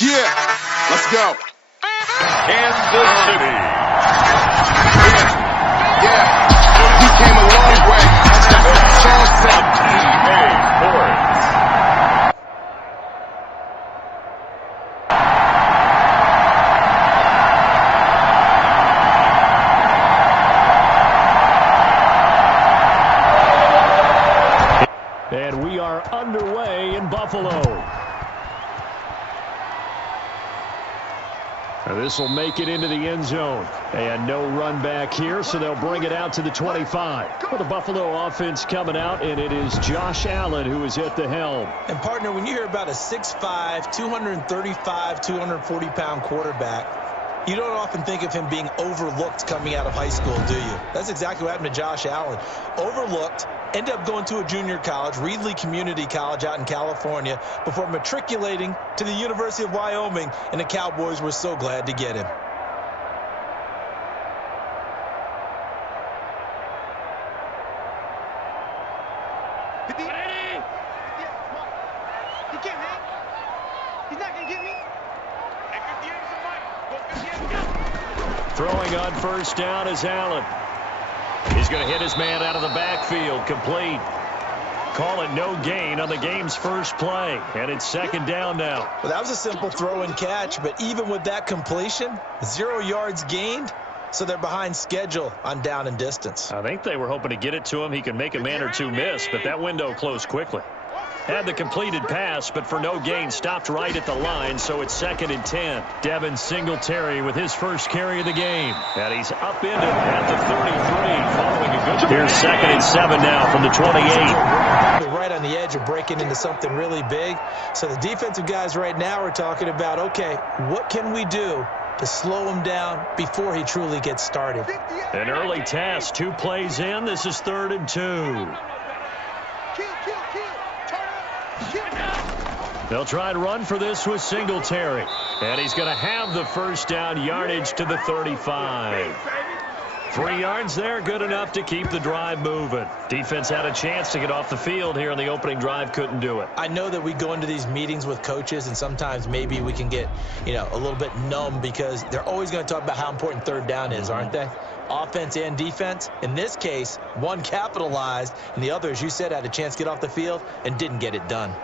Yeah, let's go. Kansas City. Yeah, he came a long way. That's Charleston. EA Sports. And we are underway in Buffalo. This will make it into the end zone. And no run back here, so they'll bring it out to the 25. Well, the Buffalo offense coming out, and it is Josh Allen who is at the helm. And, partner, when you hear about a 6'5", 235, 240-pound quarterback, you don't often think of him being overlooked coming out of high school, do you? That's exactly what happened to Josh Allen. Overlooked, ended up going to a junior college, Reedley Community College out in California, before matriculating to the University of Wyoming, and the Cowboys were so glad to get him. Throwing on first down is Allen. He's going to hit his man out of the backfield, complete. Call it no gain on the game's first play, and it's second down now. Well, that was a simple throw and catch, but even with that completion, 0 yards gained, so they're behind schedule on down and distance. I think they were hoping to get it to him. He could make a man or two miss, but that window closed quickly. Had the completed pass, but for no gain, stopped right at the line, so it's 2nd and 10. Devin Singletary with his first carry of the game. And he's upended at the 33, following a good... Here's 2nd and 7 now from the 28. Right on the edge of breaking into something really big. So the defensive guys right now are talking about, okay, what can we do to slow him down before he truly gets started? An early task, 2 plays in. This is 3rd and 2. They'll try and run for this with Singletary. And he's going to have the first down, yardage to the 35. 3 yards there, good enough to keep the drive moving. Defense had a chance to get off the field here in the opening drive, couldn't do it. I know that we go into these meetings with coaches, and sometimes maybe we can get, a little bit numb because they're always going to talk about how important third down is, aren't they? Offense and defense. In this case, one capitalized, and the other, as you said, had a chance to get off the field and didn't get it done.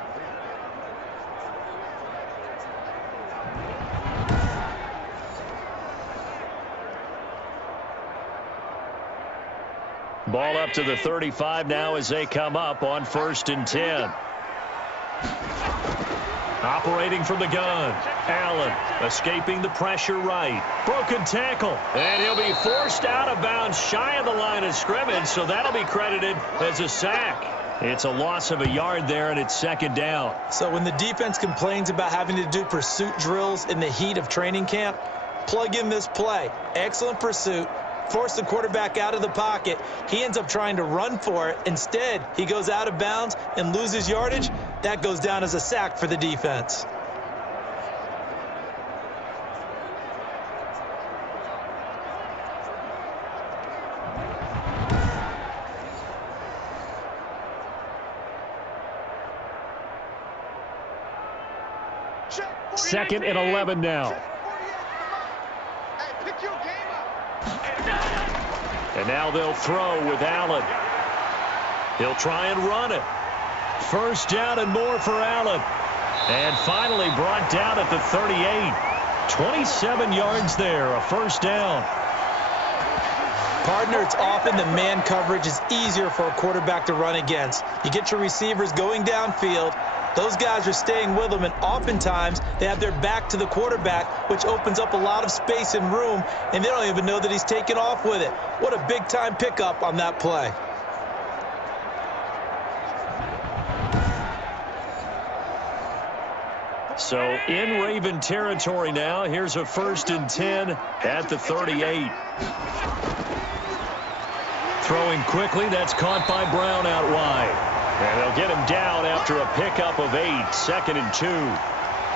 Ball up to the 35 now as they come up on 1st and 10. Operating from the gun. Allen escaping the pressure right. Broken tackle. And he'll be forced out of bounds shy of the line of scrimmage, so that'll be credited as a sack. It's a loss of a yard there, and it's 2nd down. So when the defense complains about having to do pursuit drills in the heat of training camp, plug in this play. Excellent pursuit. Force the quarterback out of the pocket. He ends up trying to run for it. Instead, he goes out of bounds and loses yardage. That goes down as a sack for the defense. Second and 11 now. And now they'll throw with Allen. He'll try and run it. First down and more for Allen. And finally brought down at the 38. 27 yards there, a first down. Partner, it's often the man coverage is easier for a quarterback to run against. You get your receivers going downfield. Those guys are staying with them, and oftentimes they have their back to the quarterback, which opens up a lot of space and room, and they don't even know that he's taken off with it. What a big-time pickup on that play. So in Raven territory now. Here's a 1st and 10 at the 38. Throwing quickly. That's caught by Brown out wide. And they'll get him down after a pickup of 8. 2nd and 2.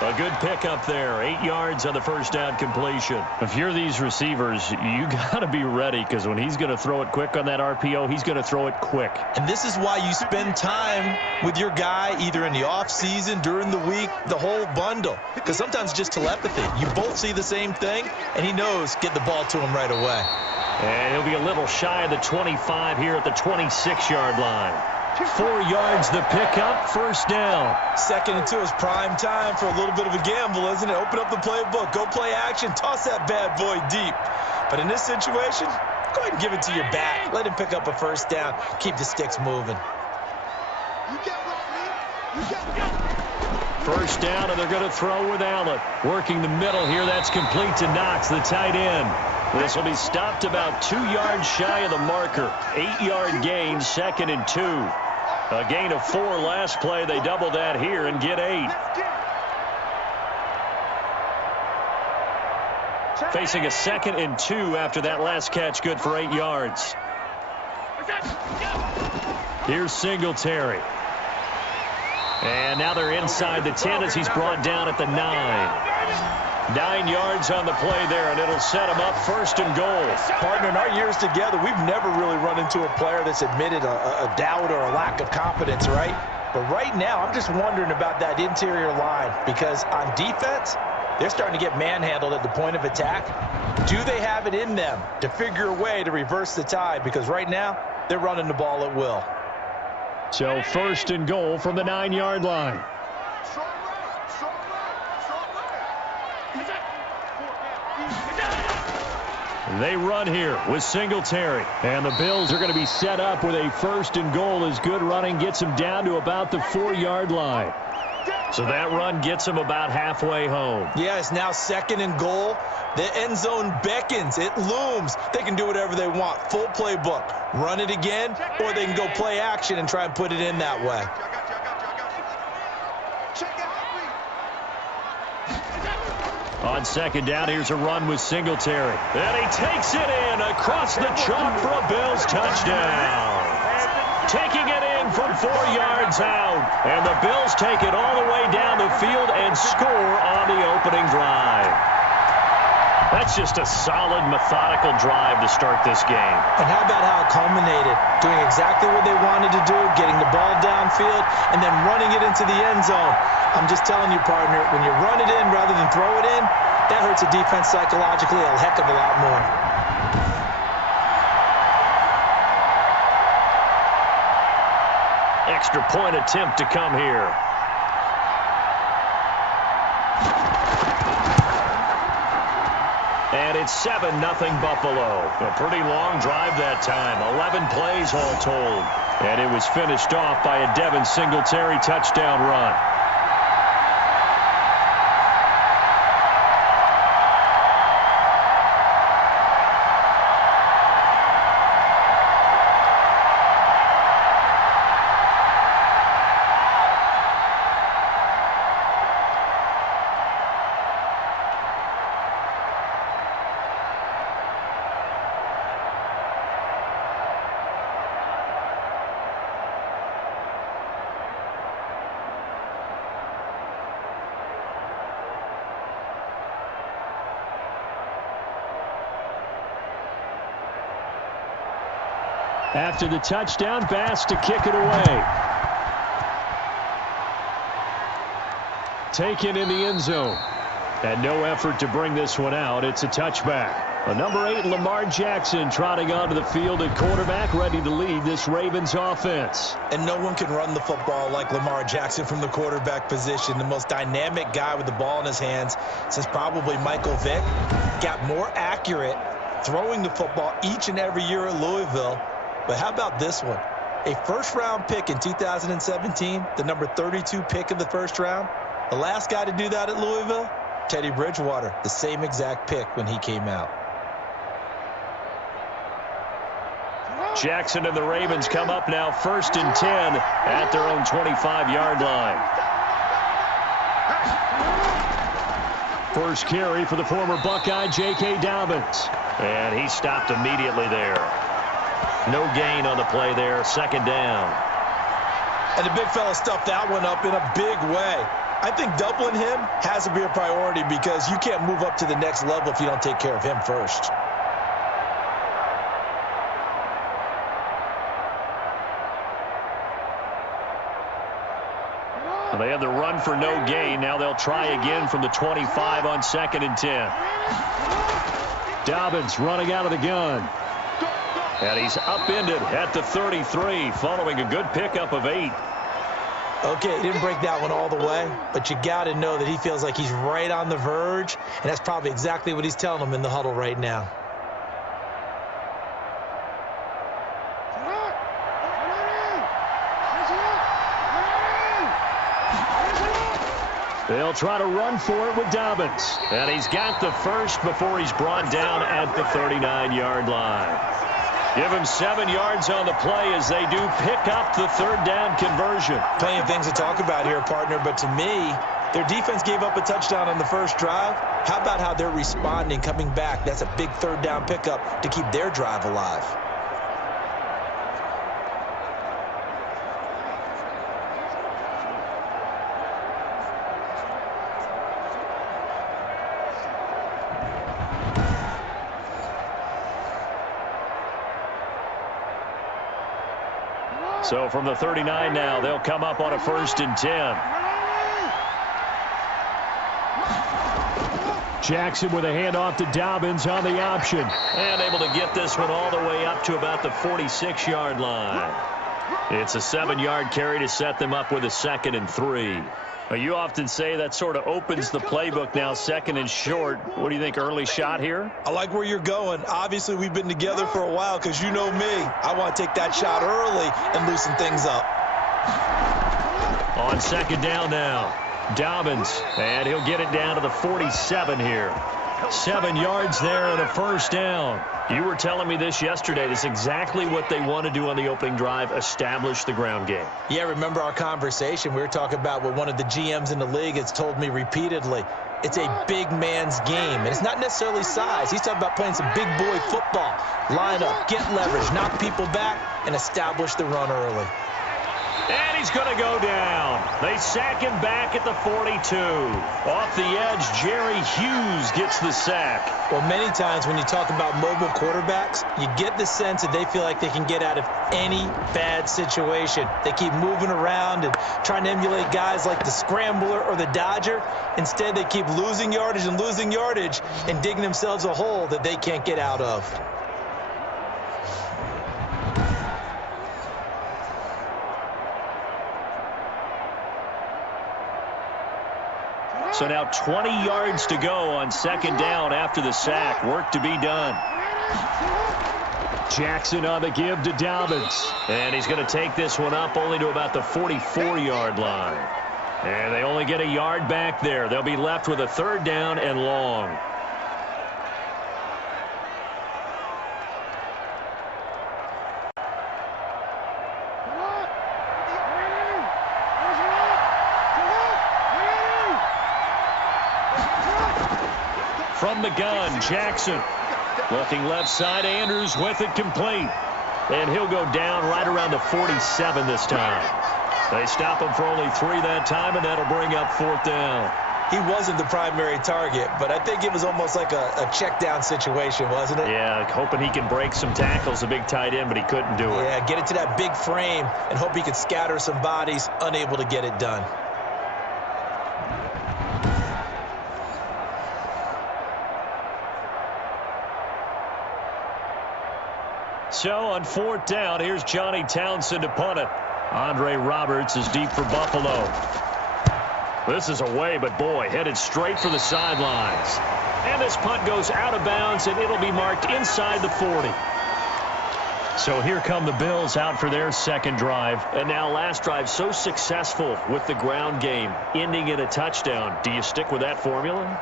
A good pickup there. 8 yards on the first down completion. If you're these receivers, you got to be ready because when he's going to throw it quick on that RPO, he's going to throw it quick. And this is why you spend time with your guy either in the offseason, during the week, the whole bundle. Because sometimes it's just telepathy. You both see the same thing, and he knows get the ball to him right away. And he'll be a little shy of the 25 here at the 26-yard line. 4 yards the pickup, first down. 2nd and 2 is prime time for a little bit of a gamble, isn't it? Open up the playbook, go play action, toss that bad boy deep. But in this situation, go ahead and give it to your back. Let him pick up a first down. Keep the sticks moving. First down, and they're going to throw with Allen. Working the middle here, that's complete to Knox, the tight end. This will be stopped about 2 yards shy of the marker. 8-yard gain, 2nd and 2. A gain of 4 last play. They double that here and get 8. Facing a 2nd and 2 after that last catch, good for 8 yards. Here's Singletary. And now they're inside the 10 as he's brought down at the 9. 9 yards on the play there, and it'll set him up 1st and goal. Partner, in our years together, we've never really run into a player that's admitted a doubt or a lack of confidence, right? But right now, I'm just wondering about that interior line because on defense, they're starting to get manhandled at the point of attack. Do they have it in them to figure a way to reverse the tide? Because right now, they're running the ball at will. So 1st and goal from the 9-yard line. They run here with Singletary. And the Bills are going to be set up with a 1st and goal as good running gets them down to about the 4-yard line. So that run gets them about halfway home. Yeah, it's now 2nd and goal. The end zone beckons. It looms. They can do whatever they want. Full playbook. Run it again, or they can go play action and try and put it in that way. On 2nd down, here's a run with Singletary. And he takes it in across the chalk for a Bills touchdown. Taking it in from 4 yards out. And the Bills take it all the way down the field and score on the opening drive. That's just a solid, methodical drive to start this game. And how about how it culminated? Doing exactly what they wanted to do, getting the ball downfield, and then running it into the end zone. I'm just telling you, partner, when you run it in rather than throw it in, that hurts a defense psychologically a heck of a lot more. Extra point attempt to come here. And it's 7-0 Buffalo. A pretty long drive that time. 11 plays all told. And it was finished off by a Devin Singletary touchdown run. After the touchdown, Bass to kick it away. Taken in the end zone. And no effort to bring this one out. It's a touchback. A number 8, Lamar Jackson, trotting onto the field at quarterback, ready to lead this Ravens offense. And no one can run the football like Lamar Jackson from the quarterback position. The most dynamic guy with the ball in his hands since probably Michael Vick. Got more accurate throwing the football each and every year at Louisville. But how about this one? A first-round pick in 2017, the number 32 pick of the first round. The last guy to do that at Louisville, Teddy Bridgewater, the same exact pick when he came out. Jackson and the Ravens come up now 1st and 10 at their own 25-yard line. First carry for the former Buckeye, J.K. Dobbins. And he stopped immediately there. No gain on the play there, 2nd down. And the big fella stuffed that one up in a big way. I think doubling him has to be a priority because you can't move up to the next level if you don't take care of him first. Well, they had the run for no gain. Now they'll try again from the 25 on 2nd and 10. Dobbins running out of the gun. And he's upended at the 33 following a good pickup of 8. Okay, he didn't break that one all the way, but you got to know that he feels like he's right on the verge, and that's probably exactly what he's telling them in the huddle right now. They'll try to run for it with Dobbins. And he's got the first before he's brought down at the 39-yard line. Give him 7 yards on the play as they do pick up the 3rd down conversion. Plenty of things to talk about here, partner, but to me, their defense gave up a touchdown on the first drive. How about how they're responding, coming back? That's a big 3rd down pickup to keep their drive alive. So from the 39 now, they'll come up on a 1st and 10. Jackson with a handoff to Dobbins on the option. And able to get this one all the way up to about the 46-yard line. It's a 7-yard carry to set them up with a 2nd and 3. You often say that sort of opens the playbook now, 2nd and short. What do you think, early shot here? I like where you're going. Obviously, we've been together for a while because you know me. I want to take that shot early and loosen things up. On 2nd down now, Dobbins, and he'll get it down to the 47 here. 7 yards there and a 1st down. You were telling me this yesterday. This is exactly what they want to do on the opening drive, establish the ground game. Yeah, remember our conversation? We were talking about what one of the GMs in the league has told me repeatedly. It's a big man's game, and it's not necessarily size. He's talking about playing some big boy football. Line up, get leverage, knock people back, and establish the run early. And he's going to go down. They sack him back at the 42. Off the edge, Jerry Hughes gets the sack. Well, many times when you talk about mobile quarterbacks, you get the sense that they feel like they can get out of any bad situation. They keep moving around and trying to emulate guys like the Scrambler or the Dodger. Instead, they keep losing yardage and digging themselves a hole that they can't get out of. So now 20 yards to go on 2nd down after the sack. Work to be done. Jackson on the give to Dobbins. And he's going to take this one up only to about the 44-yard line. And they only get a yard back there. They'll be left with a 3rd down and long. From the gun, Jackson. Looking left side, Andrews with it complete. And he'll go down right around the 47 this time. They stop him for only 3 that time, and that'll bring up 4th down. He wasn't the primary target, but I think it was almost like a check down situation, wasn't it? Yeah, hoping he can break some tackles, a big tight end, but he couldn't do it. Yeah, get it to that big frame and hope he could scatter some bodies, unable to get it done. So on 4th down, here's Johnny Townsend to punt it. Andre Roberts is deep for Buffalo. This is away, but boy, headed straight for the sidelines. And this punt goes out of bounds, and it'll be marked inside the 40. So here come the Bills out for their 2nd drive. And now last drive so successful with the ground game, ending in a touchdown. Do you stick with that formula?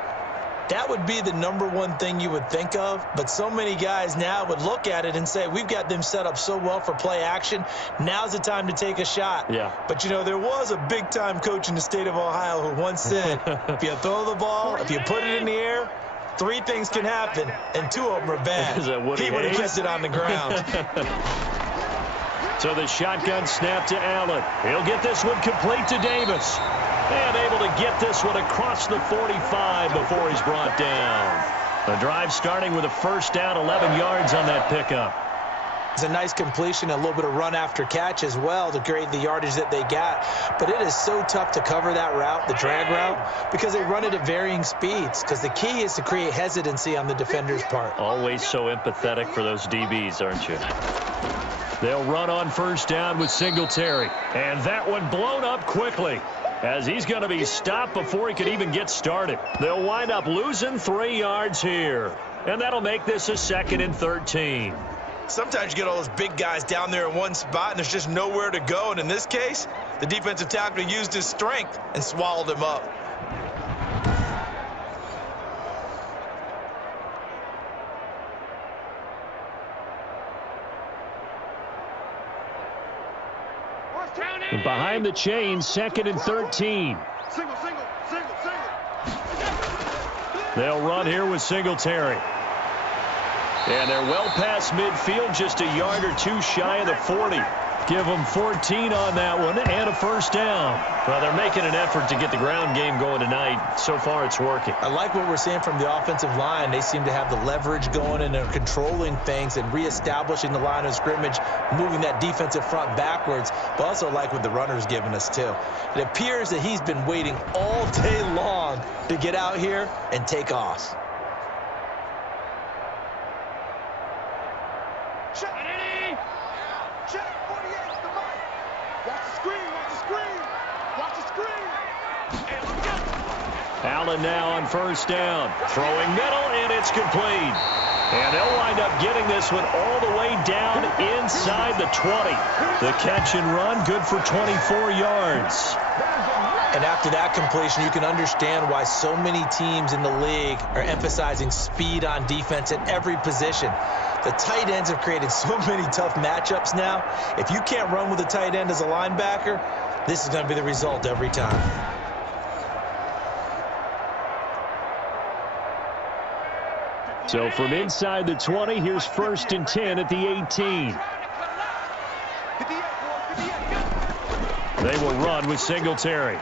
That would be the #1 thing you would think of, but so many guys now would look at it and say, we've got them set up so well for play action. Now's the time to take a shot. Yeah. But, you know, there was a big-time coach in the state of Ohio who once said, if you throw the ball, if you put it in the air, 3 things can happen, and 2 of them are bad. He would have kept it on the ground. So the shotgun snap to Allen. He'll get this one complete to Davis. And able to get this one across the 45 before he's brought down. The drive starting with a first down, 11 yards on that pickup. It's a nice completion, a little bit of run after catch as well to create the yardage that they got. But it is so tough to cover that route, the drag route, because they run it at varying speeds. Because the key is to create hesitancy on the defender's part. Always so empathetic for those DBs, aren't you? They'll run on first down with Singletary. And that one blown up quickly, as he's going to be stopped before he could even get started. They'll wind up losing 3 yards here. And that'll make this a 2nd and 13. Sometimes you get all those big guys down there in one spot, and there's just nowhere to go. And in this case, the defensive tackle used his strength and swallowed him up. Behind the chains, 2nd and 13. They'll run here with Singletary. And they're well past midfield, just a yard or two shy of the 40. Give them 14 on that one and a first down. Well, they're making an effort to get the ground game going tonight. So far, it's working. I like what we're seeing from the offensive line. They seem to have the leverage going, and they're controlling things and reestablishing the line of scrimmage, moving that defensive front backwards. But also like what the runner's giving us, too. It appears that he's been waiting all day long to get out here and take off. Allen now on first down. Throwing middle, and it's complete. And they'll wind up getting this one all the way down inside the 20. The catch and run, good for 24 yards. And after that completion, you can understand why so many teams in the league are emphasizing speed on defense at every position. The tight ends have created so many tough matchups now. If you can't run with a tight end as a linebacker, this is going to be the result every time. So from inside the 20, here's 1st and 10 at the 18. They will run with Singletary.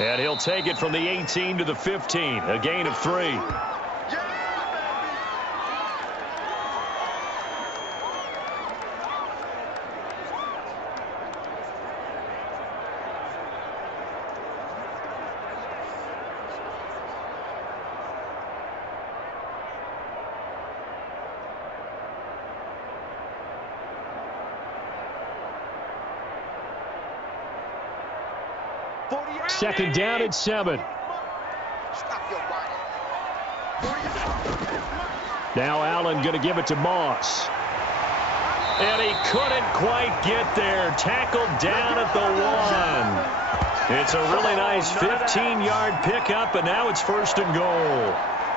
And he'll take it from the 18 to the 15, a gain of 3. Second down at 7. Now Allen going to give it to Moss. And he couldn't quite get there. Tackled down at the 1. It's a really nice 15-yard pickup, and now it's 1st and goal.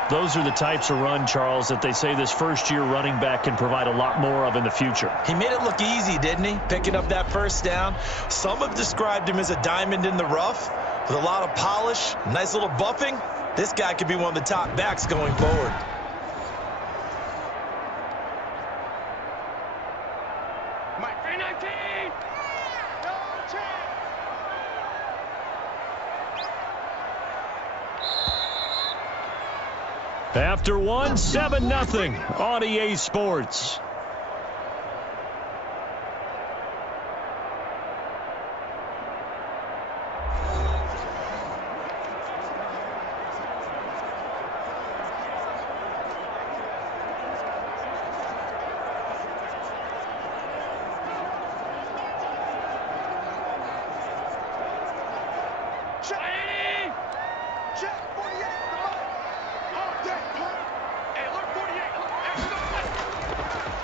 Those are the types of run, Charles, that they say this first-year running back can provide a lot more of in the future. He made it look easy, didn't he? Picking up that first down. Some have described him as a diamond in the rough with a lot of polish, nice little buffing. This guy could be one of the top backs going forward. After 1, 7-0 on EA Sports.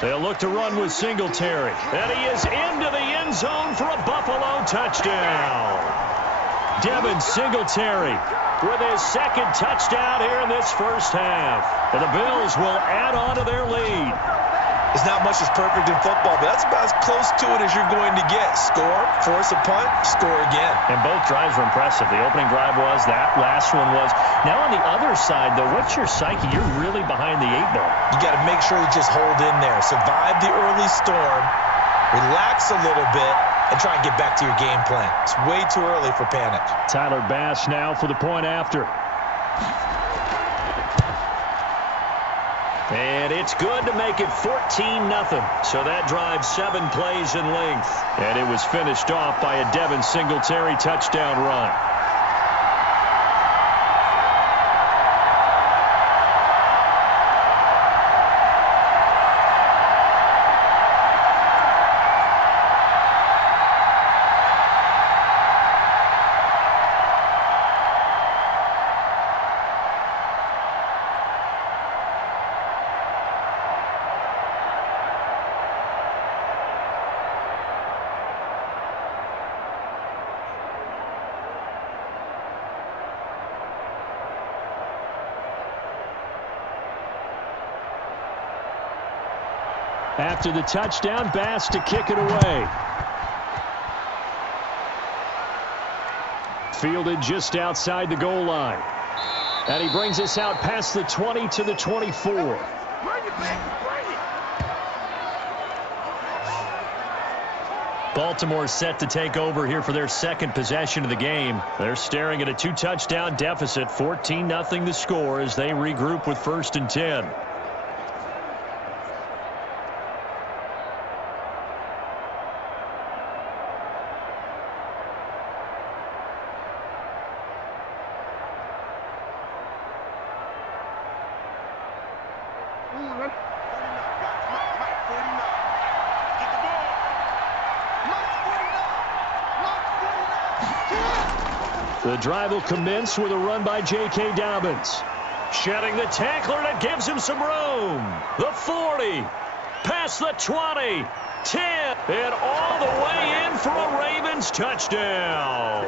They'll look to run with Singletary. And he is into the end zone for a Buffalo touchdown. Devin Singletary with his 2nd touchdown here in this first half. And the Bills will add on to their lead. There's not much that's perfect in football, but that's about as close to it as you're going to get. Score, force a punt, score again. And both drives were impressive. The opening drive was, that last one was. Now on the other side, though, what's your psyche? You're really behind the 8-ball. You got to make sure you just hold in there. Survive the early storm, relax a little bit, and try and get back to your game plan. It's way too early for panic. Tyler Bass now for the point after. And it's good to make it 14-0. So that drives 7 plays in length. And it was finished off by a Devin Singletary touchdown run. After the touchdown, Bass to kick it away. Fielded just outside the goal line. And he brings us out past the 20 to the 24. Baltimore set to take over here for their second possession of the game. They're staring at a 2-touchdown deficit, 14-0 the score as they regroup with 1st and 10. The drive will commence with a run by J.K. Dobbins. Shedding the tackler that gives him some room. The 40. Past the 20. 10. And all the way in for a Ravens touchdown.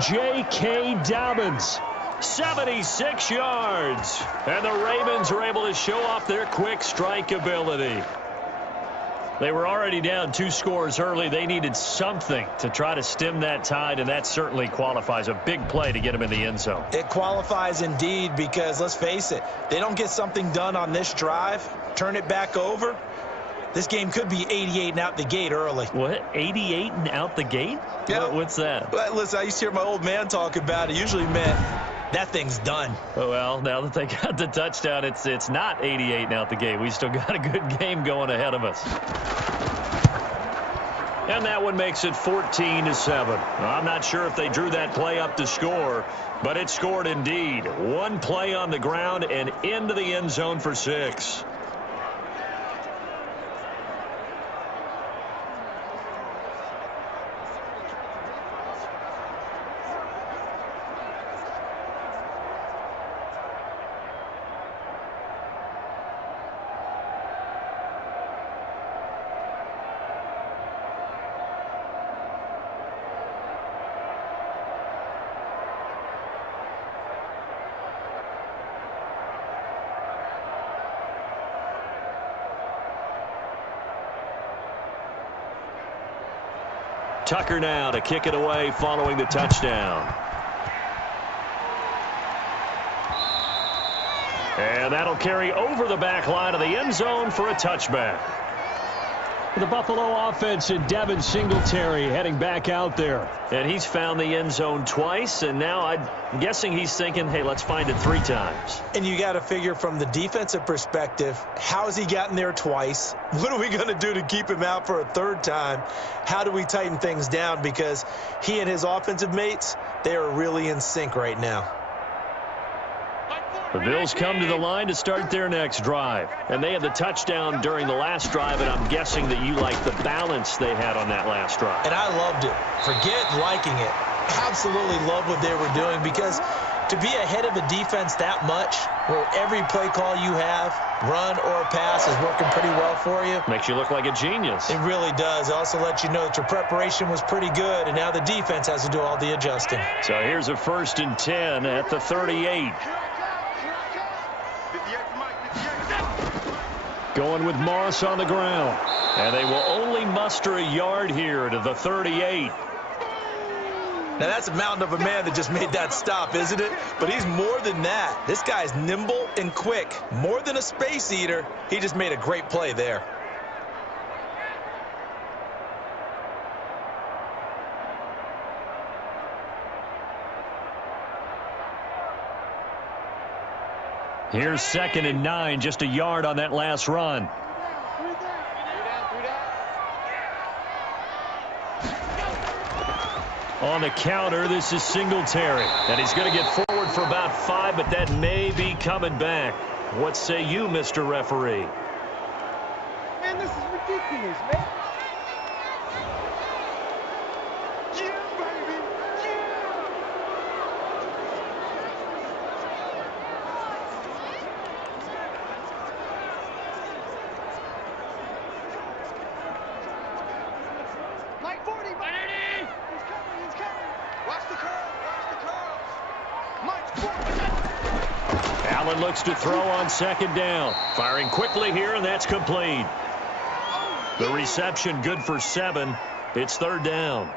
J.K. Dobbins. 76 yards. And the Ravens are able to show off their quick strike ability. They were already down 2 scores early. They needed something to try to stem that tide, and that certainly qualifies. A big play to get them in the end zone. It qualifies indeed because, let's face it, they don't get something done on this drive, turn it back over, this game could be 88 and out the gate early. What? 88 and out the gate? Yeah. What's that? Well, listen, I used to hear my old man talk about it. Usually meant that thing's done. Well, now that they got the touchdown, it's not 88 and out the gate. We still got a good game going ahead of us. And that one makes it 14-7. I'm not sure if they drew that play up to score, but it scored indeed. 1 play on the ground and into the end zone for 6. Tucker now to kick it away following the touchdown. And that'll carry over the back line of the end zone for a touchback. The Buffalo offense and Devin Singletary heading back out there. And he's found the end zone twice, and now I'm guessing he's thinking, hey, let's find it 3 times. And you got to figure from the defensive perspective, how has he gotten there twice? What are we going to do to keep him out for a 3rd time? How do we tighten things down? Because he and his offensive mates, they are really in sync right now. The Bills come to the line to start their next drive. And they had the touchdown during the last drive, and I'm guessing that you like the balance they had on that last drive. And I loved it. Forget liking it. Absolutely love what they were doing, because to be ahead of a defense that much, where every play call you have, run or pass, is working pretty well for you. Makes you look like a genius. It really does. It also lets you know that your preparation was pretty good, and now the defense has to do all the adjusting. So here's a 1st and 10 at the 38. Going with Moss on the ground. And they will only muster a yard here to the 38. Now, that's a mountain of a man that just made that stop, isn't it? But he's more than that. This guy's nimble and quick. More than a space eater. He just made a great play there. Here's 2nd and 9, just a yard on that last run. On the counter, this is Singletary. And he's going to get forward for about 5, but that may be coming back. What say you, Mr. Referee? Man, this is ridiculous, man. Yeah, baby. Yeah. Mike 40, Mike 80. He's coming. Watch the curl. Mike 40. Allen looks to throw on 2nd down. Firing quickly here, and that's complete. The reception good for 7. It's 3rd down.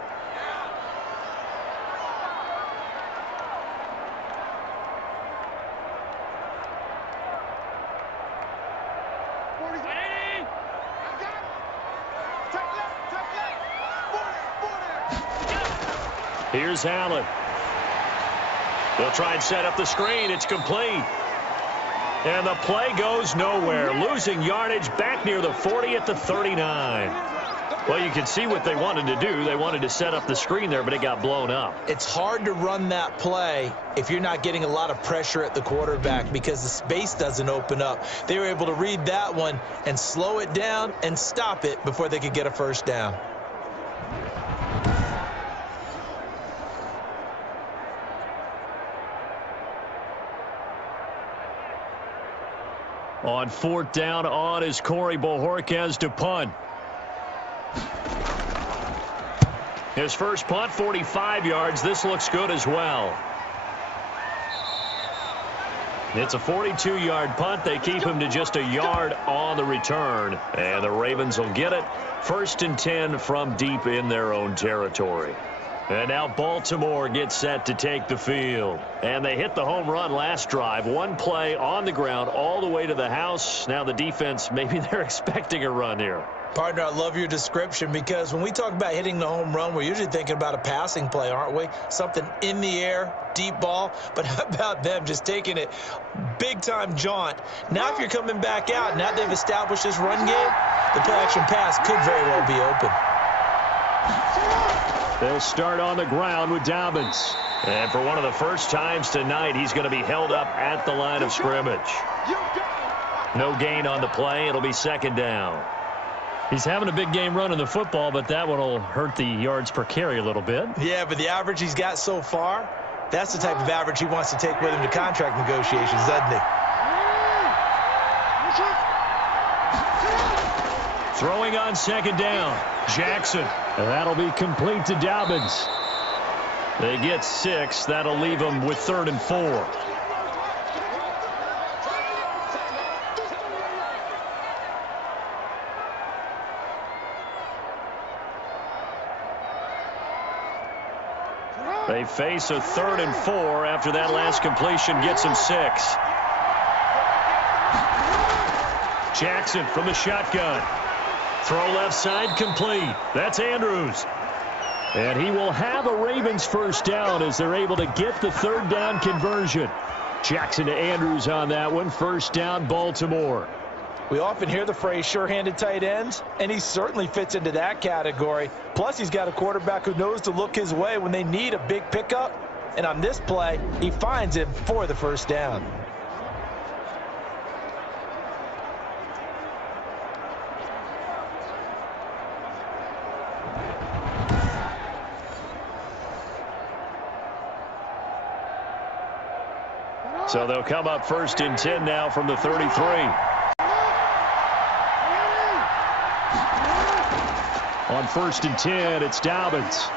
Here's Allen. They'll try and set up the screen. It's complete. And the play goes nowhere. Losing yardage back near the 40 at the 39. Well, you can see what they wanted to do. They wanted to set up the screen there, but it got blown up. It's hard to run that play if you're not getting a lot of pressure at the quarterback because the space doesn't open up. They were able to read that one and slow it down and stop it before they could get a 1st down. On 4th down, on is Corey Bojorquez to punt. His first punt, 45 yards. This looks good as well. It's a 42-yard punt. They keep him to just a yard on the return. And the Ravens will get it. 1st and 10 from deep in their own territory. And now Baltimore gets set to take the field. And they hit the home run last drive. One play on the ground all the way to the house. Now the defense, maybe they're expecting a run here. Partner, I love your description because when we talk about hitting the home run, we're usually thinking about a passing play, aren't we? Something in the air, deep ball. But how about them just taking it big-time jaunt? Now if you're coming back out, now they've established this run game, the play-action pass could very well be open. They'll start on the ground with Dobbins. And for one of the first times tonight, he's going to be held up at the line of scrimmage. No gain on the play. It'll be 2nd down. He's having a big game running the football, but that one will hurt the yards per carry a little bit. Yeah, but the average he's got so far, that's the type of average he wants to take with him to contract negotiations, doesn't he? Throwing on 2nd down. Jackson. And that'll be complete to Dobbins. They get 6. That'll leave them with 3rd and 4. They face a 3rd and 4 after that last completion gets them 6. Jackson from the shotgun. Throw left side complete. That's Andrews. And he will have a Ravens 1st down as they're able to get the 3rd down conversion. Jackson to Andrews on that one. 1st down, Baltimore. We often hear the phrase sure-handed tight ends, and he certainly fits into that category. Plus, he's got a quarterback who knows to look his way when they need a big pickup. And on this play, he finds him for the 1st down. So they'll come up 1st and 10 now from the 33. On 1st and 10, it's Dobbins.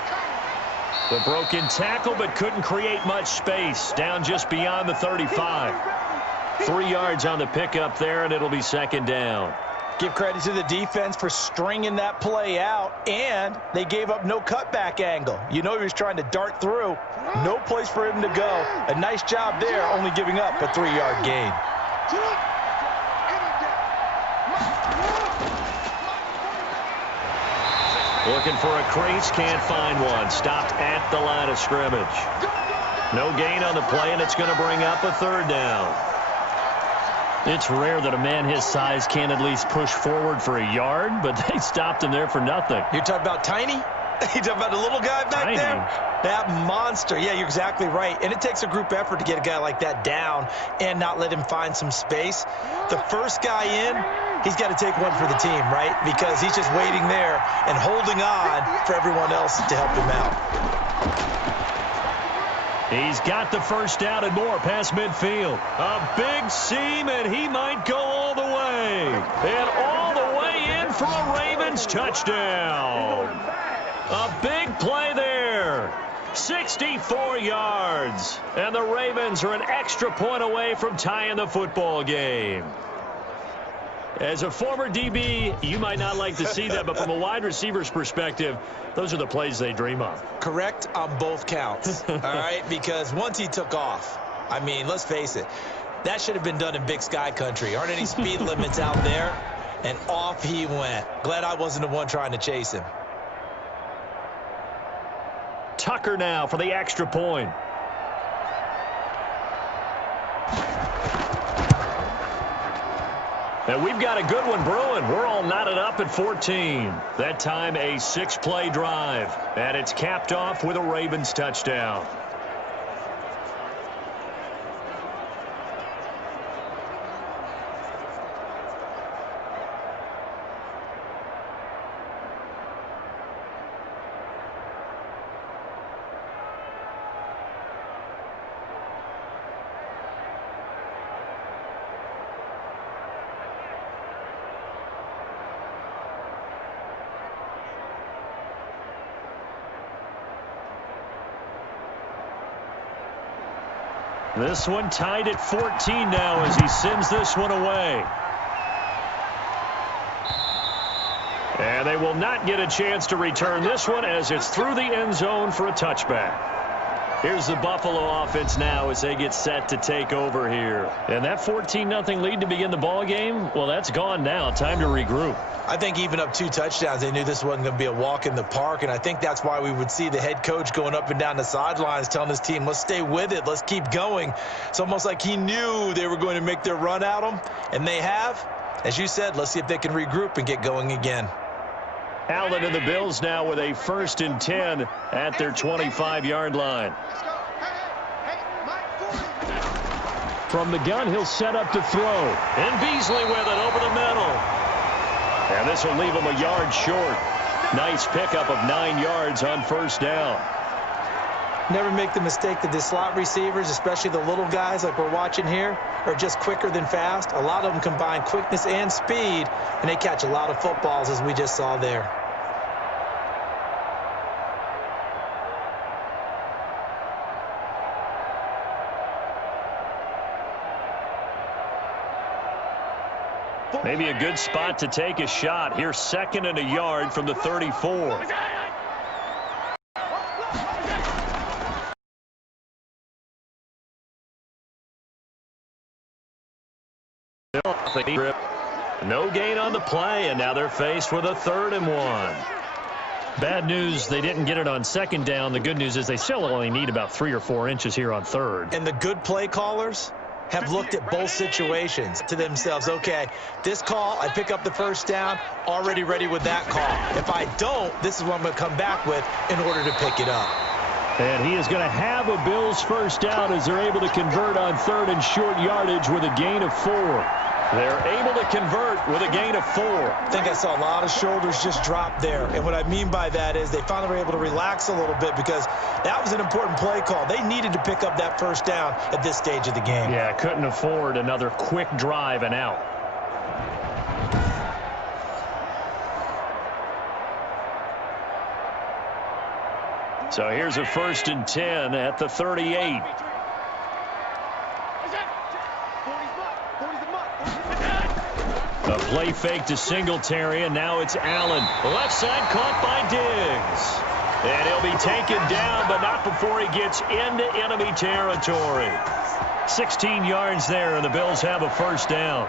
The broken tackle, but couldn't create much space. Down just beyond the 35. 3 yards on the pickup there, and it'll be 2nd down. Give credit to the defense for stringing that play out, and they gave up no cutback angle. You know he was trying to dart through. No place for him to go. A nice job there, only giving up a 3-yard gain. Looking for a crease, can't find one. Stopped at the line of scrimmage. No gain on the play, and it's going to bring up a 3rd down. It's rare that a man his size can't at least push forward for a yard, but they stopped him there for nothing. You're talking about Tiny? You're talking about the little guy back Tiny. there? That monster. Yeah, you're exactly right. And it takes a group effort to get a guy like that down and not let him find some space. The first guy in, he's got to take one for the team, right? Because he's just waiting there and holding on for everyone else to help him out. He's got the first down and more past midfield. A big seam, and he might go all the way. And all the way in for a Ravens touchdown. A big play there. 64 yards. And the Ravens are an extra point away from tying the football game. As a former DB, you might not like to see that, but from a wide receiver's perspective, those are the plays they dream of. Correct on both counts, all right? Because once he took off, I mean, let's face it, that should have been done in Big Sky country. Aren't any speed limits out there? And off he went. Glad I wasn't the one trying to chase him. Tucker now for the extra point. And we've got a good one brewing. We're all knotted up at 14. That time a 6-play drive. And it's capped off with a Ravens touchdown. This one tied at 14 now as he sends this one away. And they will not get a chance to return this one as it's through the end zone for a touchback. Here's the Buffalo offense now as they get set to take over here. And that 14-0 lead to begin the ball game, well, that's gone now. Time to regroup. I think even up 2 touchdowns, they knew this wasn't going to be a walk in the park, and I think that's why we would see the head coach going up and down the sidelines telling his team, let's stay with it, let's keep going. It's almost like he knew they were going to make their run at him, and they have. As you said, let's see if they can regroup and get going again. Allen and the Bills now with a 1st and 10 at their 25-yard line. Let's go. Hey, Mike, 40. From the gun, he'll set up to throw. And Beasley with it over the middle. And this will leave him a yard short. Nice pickup of 9 yards on 1st down. Never make the mistake that the slot receivers, especially the little guys like we're watching here, are just quicker than fast. A lot of them combine quickness and speed, and they catch a lot of footballs, as we just saw there. Maybe a good spot to take a shot. Here's 2nd and a yard from the 34. No gain on the play, and now they're faced with a 3rd and 1. Bad news, they didn't get it on 2nd down. The good news is they still only need about 3 or 4 inches here on 3rd. And the good play callers have looked at both situations to themselves. Okay, this call, I pick up the 1st down, already ready with that call. If I don't, this is what I'm going to come back with in order to pick it up. And he is going to have a Bills 1st down as they're able to convert on 3rd and short yardage with a gain of 4. They're able to convert with a gain of 4. I think I saw a lot of shoulders just drop there. And what I mean by that is they finally were able to relax a little bit because that was an important play call. They needed to pick up that 1st down at this stage of the game. Yeah, couldn't afford another quick drive and out. So here's a 1st and 10 at the 38. A play fake to Singletary, and now it's Allen. Left side caught by Diggs. And he'll be taken down, but not before he gets into enemy territory. 16 yards there, and the Bills have a 1st down.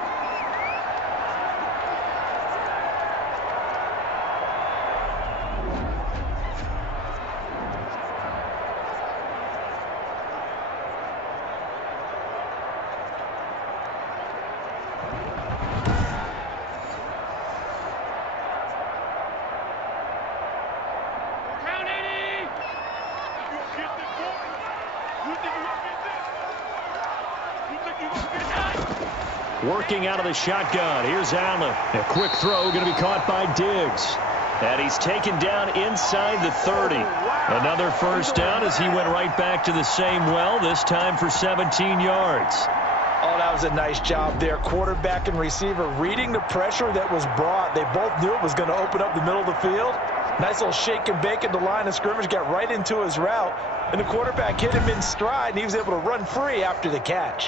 Working out of the shotgun. Here's Allen. A quick throw going to be caught by Diggs. And he's taken down inside the 30. Another first down as he went right back to the same well, this time for 17 yards. Oh, that was a nice job there. Quarterback and receiver reading the pressure that was brought. They both knew it was going to open up the middle of the field. Nice little shake and bake at the line of scrimmage, got right into his route. And the quarterback hit him in stride, and he was able to run free after the catch.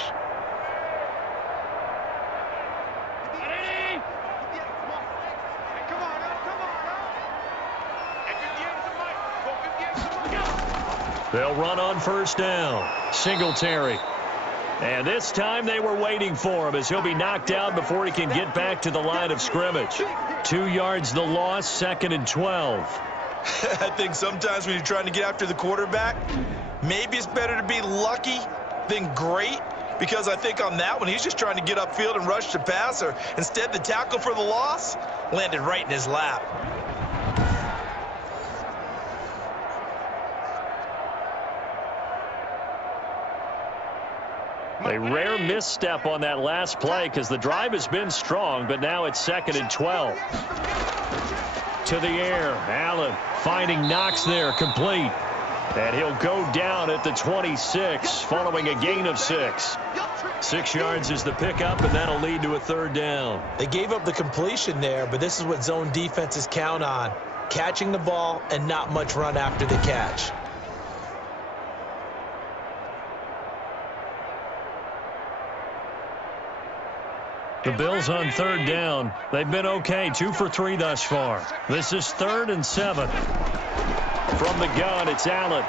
They'll run on first down. Singletary. And this time they were waiting for him as he'll be knocked down before he can get back to the line of scrimmage. 2 yards the loss, 2nd and 12. I think sometimes when you're trying to get after the quarterback, maybe it's better to be lucky than great, because I think on that one he's just trying to get upfield and rush the passer. Instead, the tackle for the loss landed right in his lap. A rare misstep on that last play because the drive has been strong, but now it's 2nd and 12. To the air. Allen finding Knox there, complete. And he'll go down at the 26 following a gain of 6. 6 yards is the pickup, and that'll lead to a 3rd down. They gave up the completion there, but this is what zone defenses count on. Catching the ball and not much run after the catch. The Bills on 3rd down. They've been okay, 2 for 3 thus far. This is 3rd and 7. From the gun, it's Allen.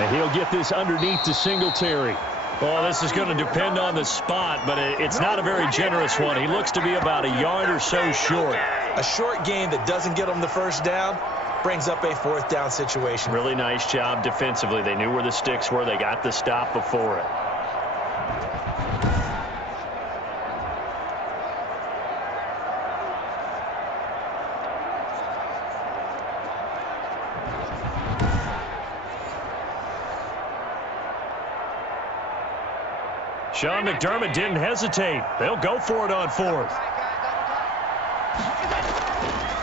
And he'll get this underneath to Singletary. Well, this is going to depend on the spot, but it's not a very generous one. He looks to be about a yard or so short. A short gain that doesn't get him the first down brings up a 4th down situation. Really nice job defensively. They knew where the sticks were. They got the stop before it. Sean McDermott didn't hesitate. They'll go for it on 4th.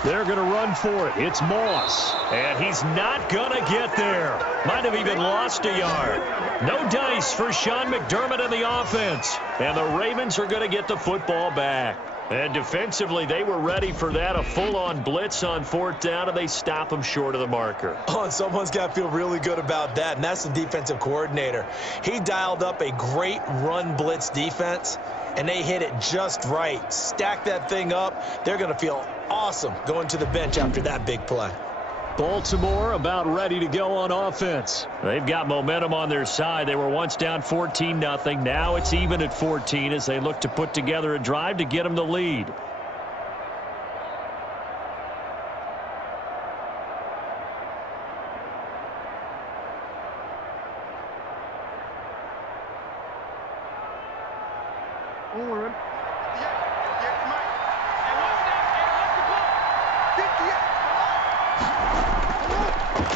They're going to run for it. It's Moss. And he's not going to get there. Might have even lost a yard. No dice for Sean McDermott and the offense. And the Ravens are going to get the football back. And defensively, they were ready for that. A full-on blitz on 4th down, and they stop him short of the marker. Oh, and someone's got to feel really good about that, and that's the defensive coordinator. He dialed up a great run blitz defense, and they hit it just right. Stack that thing up. They're going to feel awesome going to the bench after that big play. Baltimore about ready to go on offense. They've got momentum on their side. They were once down 14-0. Now it's even at 14 as they look to put together a drive to get them the lead.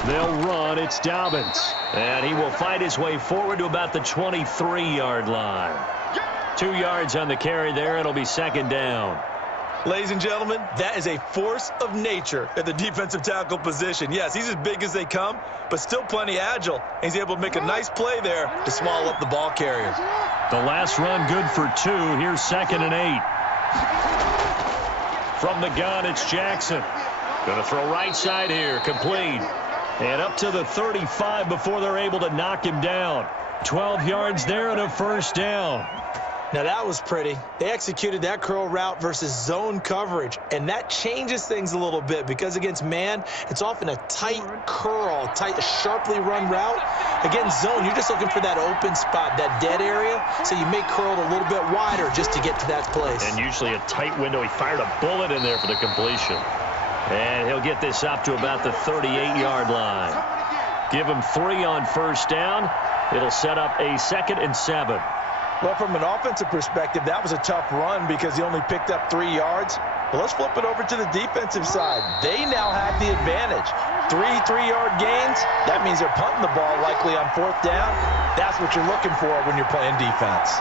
They'll run. It's Dobbins. And he will fight his way forward to about the 23-yard line. 2 yards on the carry there. It'll be 2nd down. Ladies and gentlemen, that is a force of nature at the defensive tackle position. Yes, he's as big as they come, but still plenty agile. He's able to make a nice play there to swallow up the ball carrier. The last run good for 2. Here's 2nd and 8. From the gun, it's Jackson. Going to throw right side here. Complete. And up to the 35 before they're able to knock him down. 12 yards there and a 1st down. Now that was pretty. They executed that curl route versus zone coverage, and that changes things a little bit because against man, it's often a tight curl, tight, sharply run route. Against zone, you're just looking for that open spot, that dead area, so you make curl a little bit wider just to get to that place. And usually a tight window. He fired a bullet in there for the completion. And he'll get this up to about the 38-yard line. Give him 3 on 1st down. It'll set up a 2nd and 7. Well, from an offensive perspective, that was a tough run because he only picked up 3 yards. But let's flip it over to the defensive side. They now have the advantage. 3 3-yard gains. That means they're punting the ball likely on 4th down. That's what you're looking for when you're playing defense.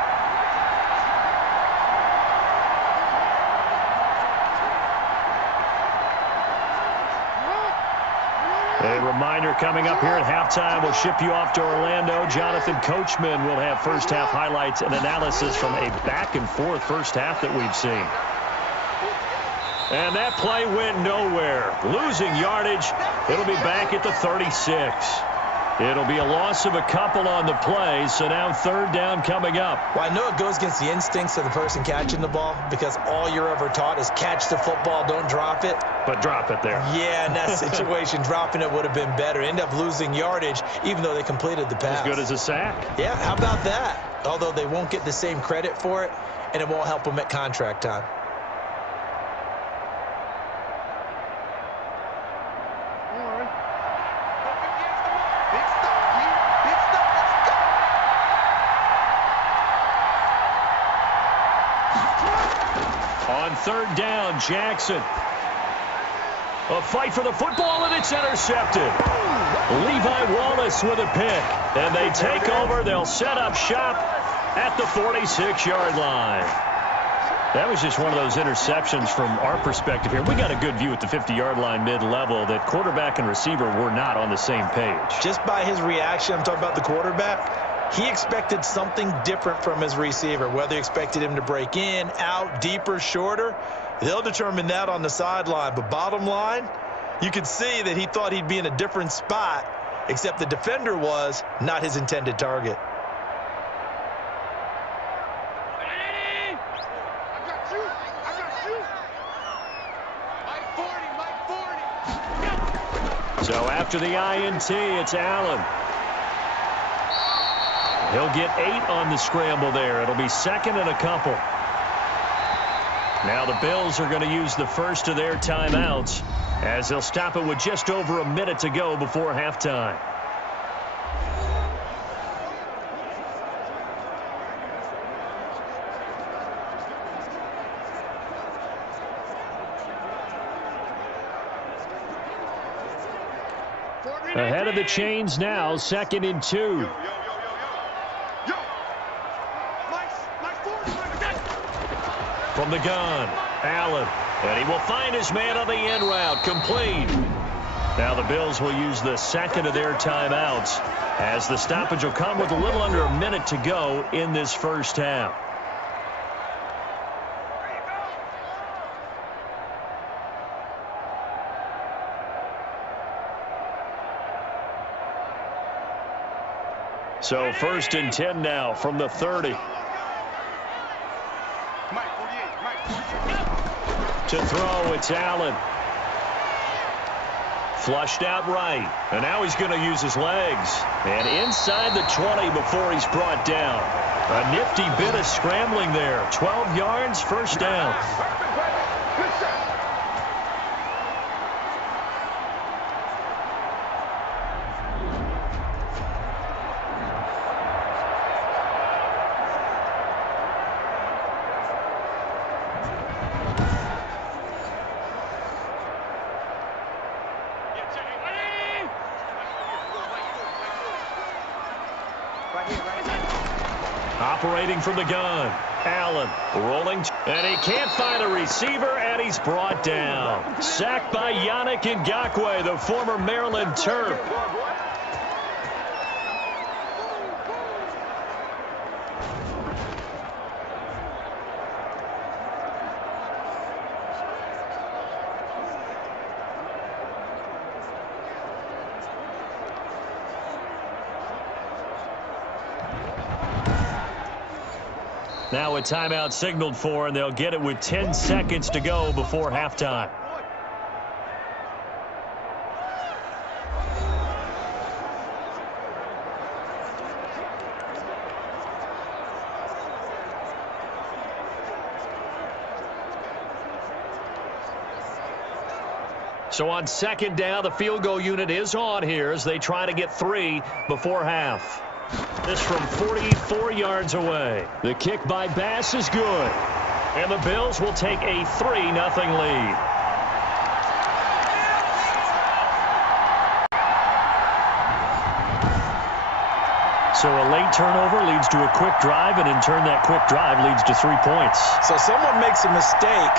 A reminder coming up here at halftime. We'll ship you off to Orlando. Jonathan Coachman will have first-half highlights and analysis from a back-and-forth first half that we've seen. And that play went nowhere. Losing yardage. It'll be back at the 36. It'll be a loss of a couple on the play, so now third down coming up. Well, I know it goes against the instincts of the person catching the ball because all you're ever taught is catch the football, don't drop it. But drop it there. Yeah, in that situation, dropping it would have been better. End up losing yardage, even though they completed the pass. As good as a sack. Yeah, how about that? Although they won't get the same credit for it, and it won't help them at contract time. On third down, Jackson. A fight for the football, and it's intercepted. Levi Wallace with a pick. And they take over. They'll set up shop at the 46-yard line. That was just one of those interceptions from our perspective here. We got a good view at the 50-yard line mid-level that quarterback and receiver were not on the same page. Just by his reaction, I'm talking about the quarterback, he expected something different from his receiver. Whether he expected him to break in, out, deeper, shorter, they'll determine that on the sideline. But bottom line, you could see that he thought he'd be in a different spot, except the defender was not his intended target. So after the INT, it's Allen. He'll get 8 on the scramble there. It'll be second and a couple. Now the Bills are going to use the first of their timeouts as they'll stop it with just over a minute to go before halftime. Ahead of the chains now, second and 2. From the gun, Allen. And he will find his man on the end route, complete. Now the Bills will use the second of their timeouts as the stoppage will come with a little under a minute to go in this first half. So first and 10 now from the 30. To throw, it's Allen. Flushed out right. And now he's going to use his legs. And inside the 20 before he's brought down. A nifty bit of scrambling there. 12 yards, first down. Operating from the gun. Allen rolling. And he can't find a receiver, and he's brought down. Sacked by Yannick Ngakoue, the former Maryland Terp. Now a timeout signaled for, and they'll get it with 10 seconds to go before halftime. So on second down, the field goal unit is on here as they try to get 3 before half. This from 44 yards away. The kick by Bass is good. And the Bills will take a 3-0 lead. So a late turnover leads to a quick drive, and in turn that quick drive leads to 3 points. So someone makes a mistake,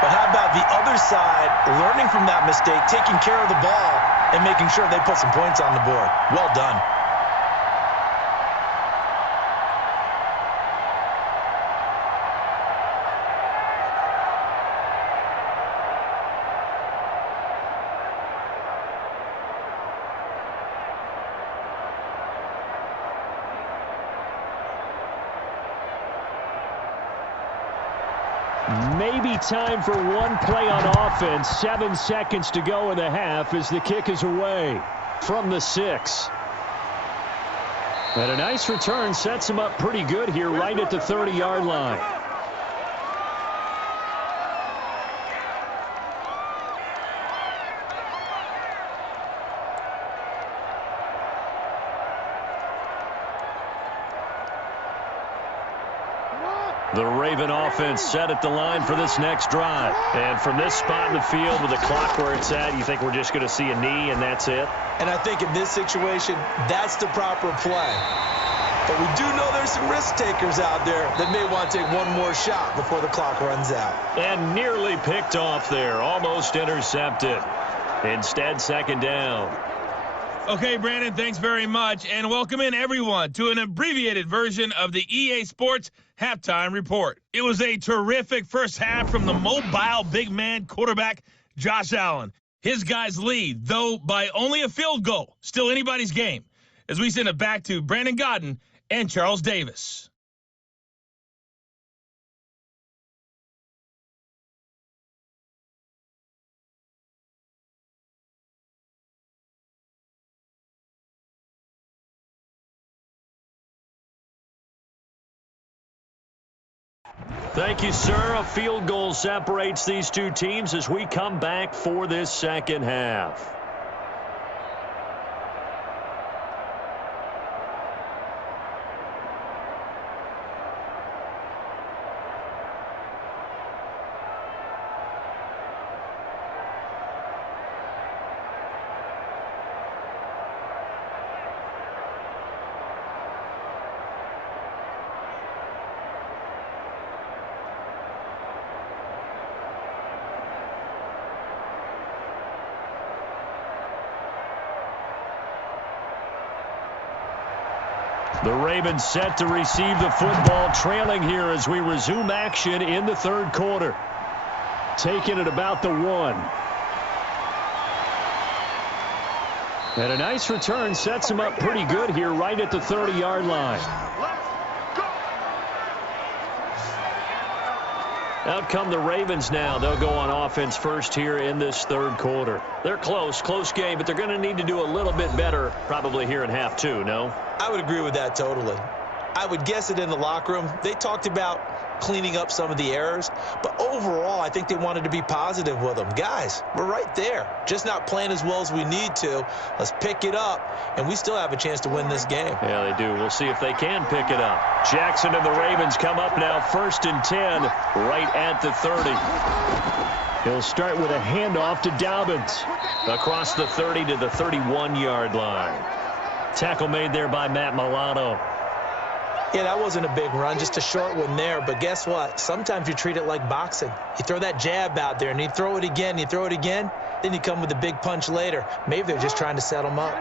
But how about the other side, learning from that mistake, taking care of the ball, and making sure they put some points on the board? Well done. Maybe time for one play on offense. 7 seconds to go in the half as the kick is away from the 6. And a nice return sets him up pretty good here right at the 30-yard line. The Raven offense set at the line for this next drive. And from this spot in the field with the clock where it's at, you think we're just going to see a knee and that's it? And I think in this situation, that's the proper play. But we do know there's some risk takers out there that may want to take one more shot before the clock runs out. And nearly picked off there. Almost intercepted. Instead, second down. Okay, Brandon, thanks very much. And welcome in, everyone, to an abbreviated version of the EA Sports Halftime Report. It was a terrific first half from the mobile big man quarterback, Josh Allen. His guys lead, though by only a field goal. Still anybody's game. As we send it back to Brandon Godden and Charles Davis. Thank you, sir. A field goal separates these two teams as we come back for this second half. The Ravens set to receive the football, trailing here as we resume action in the third quarter. Taking it about the 1. And a nice return sets him up pretty good here right at the 30-yard line. Out come the Ravens now. They'll go on offense first here in this third quarter. They're close game, but they're going to need to do a little bit better probably here in half 2, no? I would agree with that totally. I would guess it in the locker room. They talked about cleaning up some of the errors, but overall, I think they wanted to be positive with them. Guys, we're right there. Just not playing as well as we need to. Let's pick it up, and we still have a chance to win this game. Yeah, they do. We'll see if they can pick it up. Jackson and the Ravens come up now 1st and 10 right at the 30. He'll start with a handoff to Dobbins across the 30 to the 31-yard line. Tackle made there by Matt Milano. Yeah, that wasn't a big run, just a short one there. But guess what? Sometimes you treat it like boxing. You throw that jab out there, and you throw it again, you throw it again, then you come with a big punch later. Maybe they're just trying to set them up.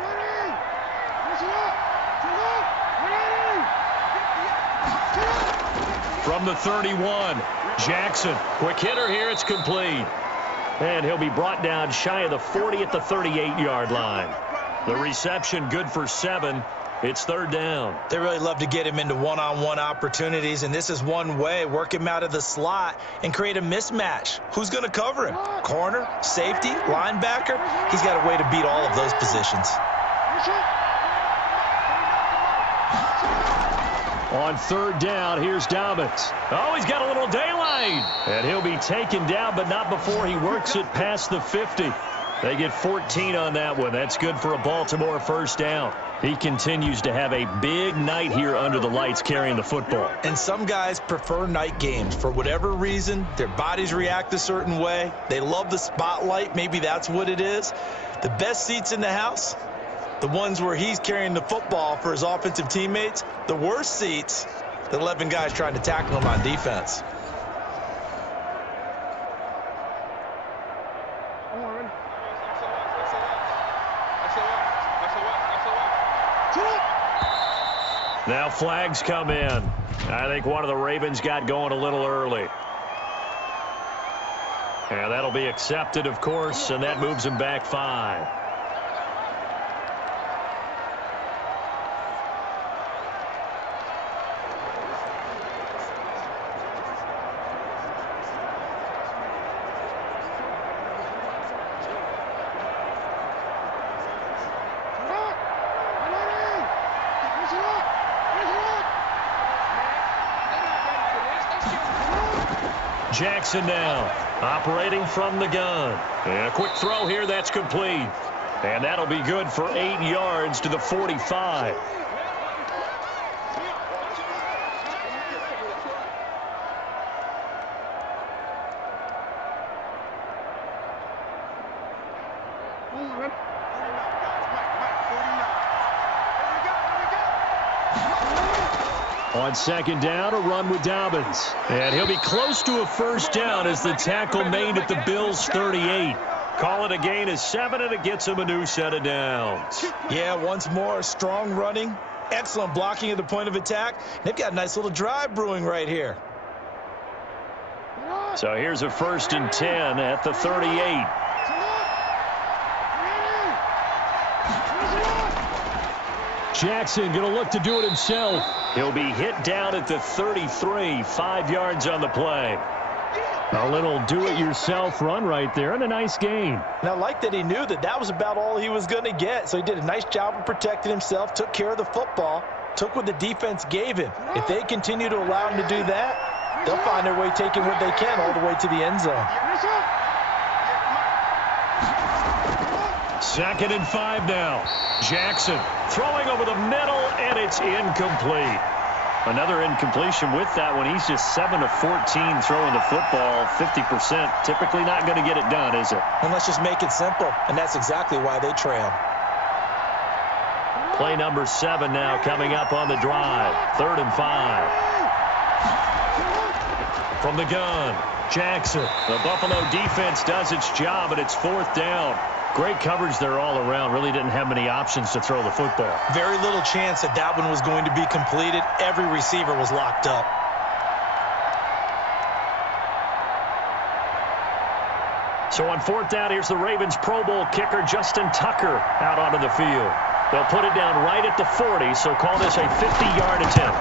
From the 31, Jackson. Quick hitter here. It's complete. And he'll be brought down shy of the 40 at the 38-yard line. The reception good for 7. It's third down. They really love to get him into one-on-one opportunities, and this is one way. Work him out of the slot and create a mismatch. Who's going to cover him? Corner, safety, linebacker? He's got a way to beat all of those positions. On third down, here's Dobbins. Oh, he's got a little daylight. And he'll be taken down, but not before he works it past the 50. They get 14 on that one. That's good for a Baltimore first down. He continues to have a big night here under the lights carrying the football. And some guys prefer night games. For whatever reason, their bodies react a certain way. They love the spotlight. Maybe that's what it is. The best seats in the house, the ones where he's carrying the football for his offensive teammates. The worst seats, the 11 guys trying to tackle him on defense. Now flags come in. I think one of the Ravens got going a little early. And that'll be accepted, of course, and that moves him back 5. Jackson now, operating from the gun. And a quick throw here, that's complete. And that'll be good for 8 yards to the 45. On second down, a run with Dobbins. And he'll be close to a first down as the tackle made at the Bills' 38. Call it a gain of 7, and it gets him a new set of downs. Yeah, once more, strong running, excellent blocking at the point of attack. They've got a nice little drive brewing right here. So here's a 1st and 10 at the 38. Jackson going to look to do it himself. He'll be hit down at the 33, 5 yards on the play. A little do-it-yourself run right there, and a nice gain. And I like that he knew that that was about all he was going to get. So he did a nice job of protecting himself, took care of the football, took what the defense gave him. If they continue to allow him to do that, they'll find their way taking what they can all the way to the end zone. 2nd and 5 now. Jackson throwing over the middle, and it's incomplete. Another incompletion with that one. He's just 7 of 14 throwing the football, 50%. Typically not going to get it done, is it? And let's just make it simple, and that's exactly why they trail. Play number 7 now coming up on the drive. 3rd and 5. From the gun, Jackson. The Buffalo defense does its job, and it's 4th down. Great coverage there all around. Really didn't have many options to throw the football. Very little chance that that one was going to be completed. Every receiver was locked up. So on 4th down, here's the Ravens Pro Bowl kicker Justin Tucker out onto the field. They'll put it down right at the 40, so call this a 50-yard attempt.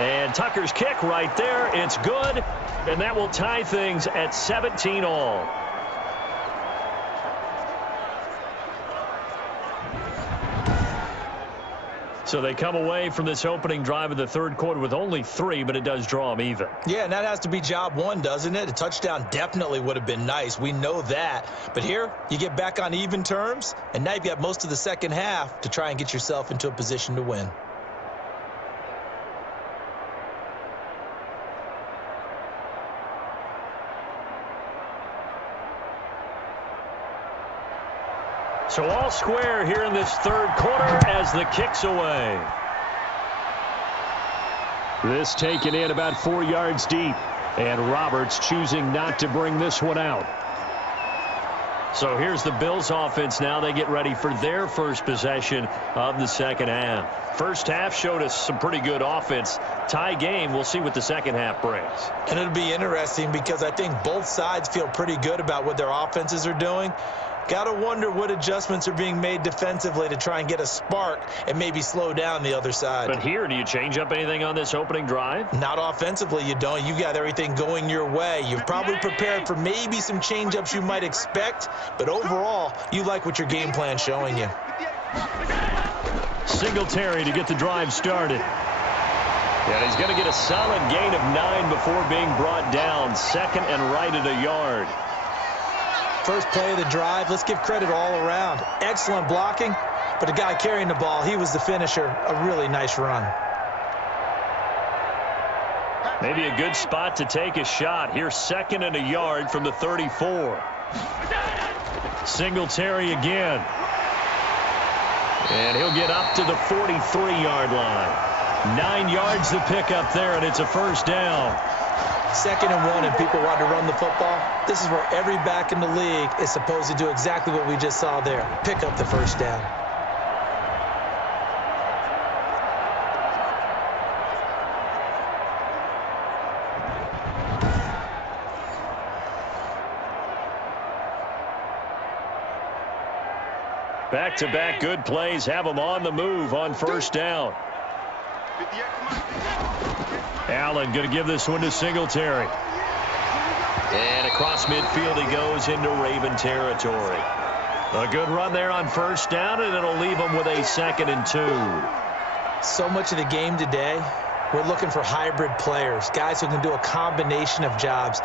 And Tucker's kick right there. It's good, and that will tie things at 17 all. So they come away from this opening drive of the 3rd quarter with only 3, but it does draw them even. Yeah, and that has to be job 1, doesn't it? A touchdown definitely would have been nice. We know that. But here, you get back on even terms, and now you've got most of the second half to try and get yourself into a position to win. So all square here in this 3rd quarter as the kick's away. This taken in about 4 yards deep. And Roberts choosing not to bring this one out. So here's the Bills offense now. They get ready for their first possession of the second half. First half showed us some pretty good offense. Tie game. We'll see what the second half brings. And it'll be interesting because I think both sides feel pretty good about what their offenses are doing. Got to wonder what adjustments are being made defensively to try and get a spark and maybe slow down the other side. But here, do you change up anything on this opening drive? Not offensively, you don't. You got everything going your way. You've probably prepared for maybe some change-ups you might expect, but overall, you like what your game plan's showing you. Singletary to get the drive started. And he's going to get a solid gain of 9 before being brought down. 2nd and right at a yard. First play of the drive, let's give credit all around. Excellent blocking, but the guy carrying the ball, he was the finisher. A really nice run. Maybe a good spot to take a shot. Here's 2nd and a yard from the 34. Singletary again. And he'll get up to the 43-yard line. 9 yards to pick up there, and it's a first down. 2nd and 1, and people want to run the football. This is where every back in the league is supposed to do exactly what we just saw there. Pick up the first down. Back-to-back good plays have them on the move on first down. Allen going to give this one to Singletary. And across midfield he goes into Raven territory. A good run there on first down, and it'll leave them with a 2nd and 2. So much of the game today, we're looking for hybrid players, guys who can do a combination of jobs.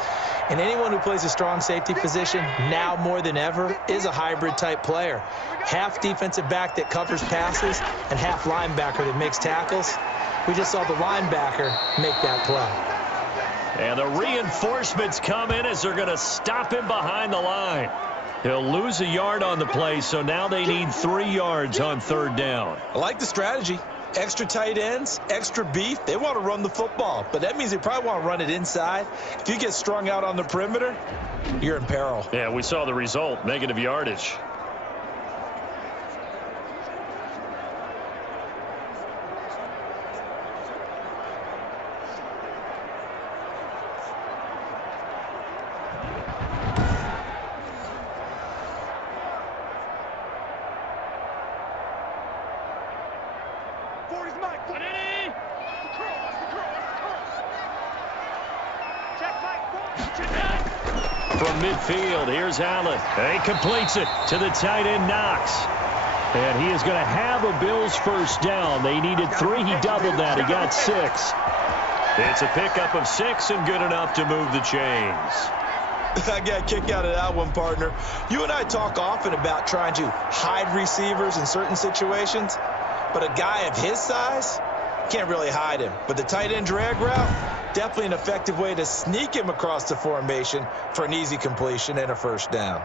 And anyone who plays a strong safety position, now more than ever, is a hybrid-type player. Half defensive back that covers passes and half linebacker that makes tackles. We just saw the linebacker make that play. And the reinforcements come in as they're going to stop him behind the line. He'll lose a yard on the play, so now they need 3 yards on 3rd down. I like the strategy. Extra tight ends, extra beef. They want to run the football, but that means they probably want to run it inside. If you get strung out on the perimeter, you're in peril. Yeah, we saw the result, negative yardage. From midfield, here's Allen. He completes it to the tight end, Knox. And he is going to have a Bills first down. They needed 3. He doubled that. He got 6. It's a pickup of 6 and good enough to move the chains. I got a kick out of that one, partner. You and I talk often about trying to hide receivers in certain situations, but a guy of his size can't really hide him. But the tight end drag route, definitely an effective way to sneak him across the formation for an easy completion and a first down.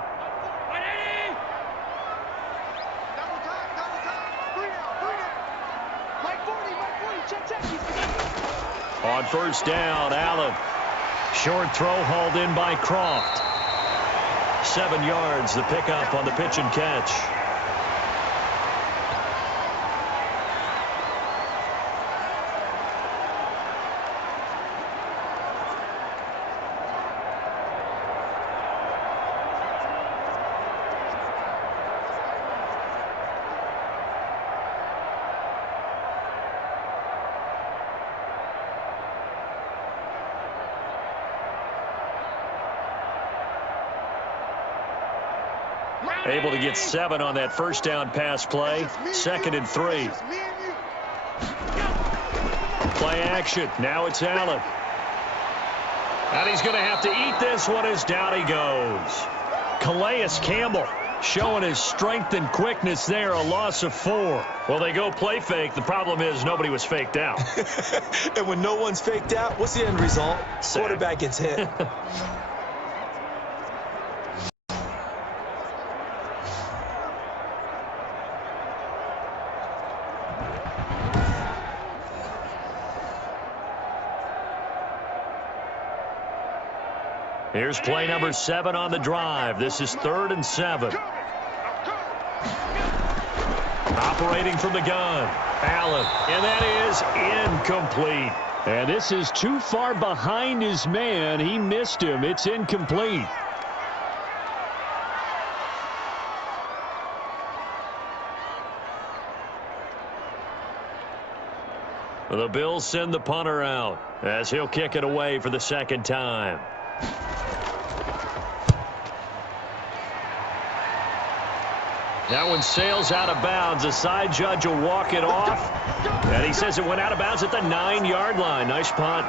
On first down, Allen. Short throw hauled in by Croft. 7 yards, the pickup on the pitch and catch. Able to get 7 on that first down pass play. 2nd and 3. Play action. Now it's Allen. And he's going to have to eat this one as down he goes. Calais Campbell showing his strength and quickness there. A loss of 4. Well, they go play fake. The problem is nobody was faked out. And when no one's faked out, what's the end result? Sack. Quarterback gets hit. Here's play number 7 on the drive. This is 3rd and 7. Operating from the gun, Allen, and that is incomplete. And this is too far behind his man. He missed him. It's incomplete. The Bills send the punter out as he'll kick it away for the 2nd time. That one sails out of bounds. The side judge will walk it off. And he says it went out of bounds at the 9-yard line. Nice punt.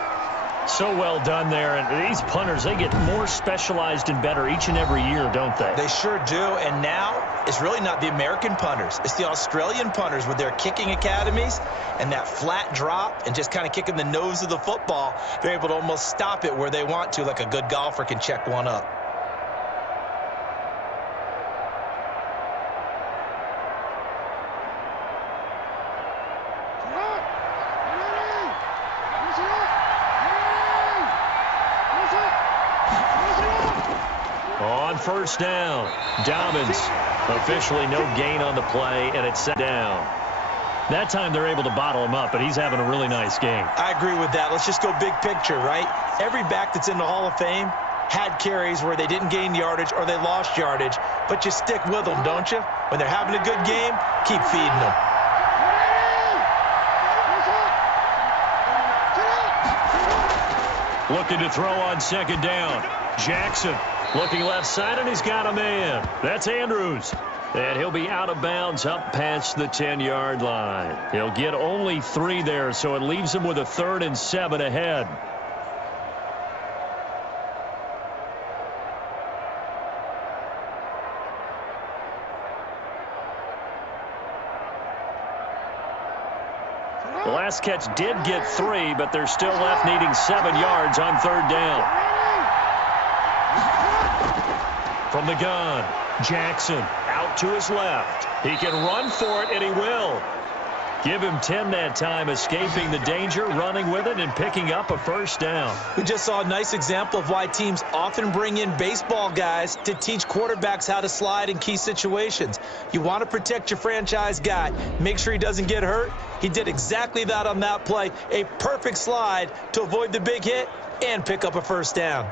So well done there. And these punters, they get more specialized and better each and every year, don't they? They sure do. And now it's really not the American punters. It's the Australian punters with their kicking academies and that flat drop and just kind of kicking the nose of the football. They're able to almost stop it where they want to, like a good golfer can check one up. On first down, Dobbins. Officially no gain on the play, and it's set down. That time they're able to bottle him up, but he's having a really nice game. I agree with that. Let's just go big picture, right? Every back that's in the Hall of Fame had carries where they didn't gain yardage or they lost yardage, but you stick with them, don't you? When they're having a good game, keep feeding them. Looking to throw on second down. Jackson looking left side, and he's got a man. That's Andrews. And he'll be out of bounds up past the 10-yard line. He'll get only 3 there, so it leaves him with a 3rd and 7 ahead. The last catch did get 3, but they're still left needing 7 yards on 3rd down. From the gun, Jackson out to his left. He can run for it, and he will. Give him 10 that time, escaping the danger, running with it, and picking up a 1st down. We just saw a nice example of why teams often bring in baseball guys to teach quarterbacks how to slide in key situations. You want to protect your franchise guy. Make sure he doesn't get hurt. He did exactly that on that play. A perfect slide to avoid the big hit and pick up a 1st down.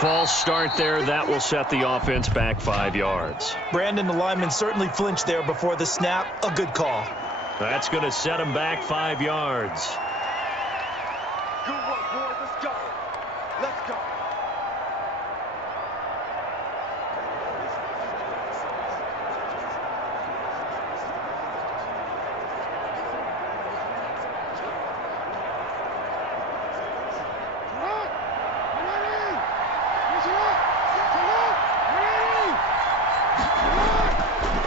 False start there. That will set the offense back 5 yards. Brandon, the lineman certainly flinched there before the snap. A good call. That's going to set him back 5 yards. Good work, boys. Let's go. Let's go.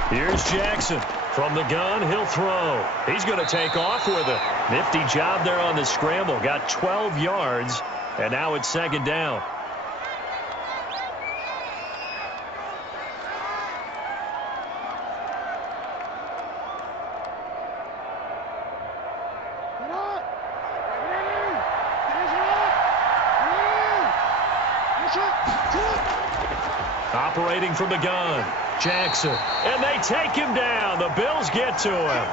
Here's Jackson. From the gun, he'll throw. He's going to take off with it. Nifty job there on the scramble. Got 12 yards, and now it's 2nd down. Operating from the gun, Jackson. And they take him down. The Bills get to him.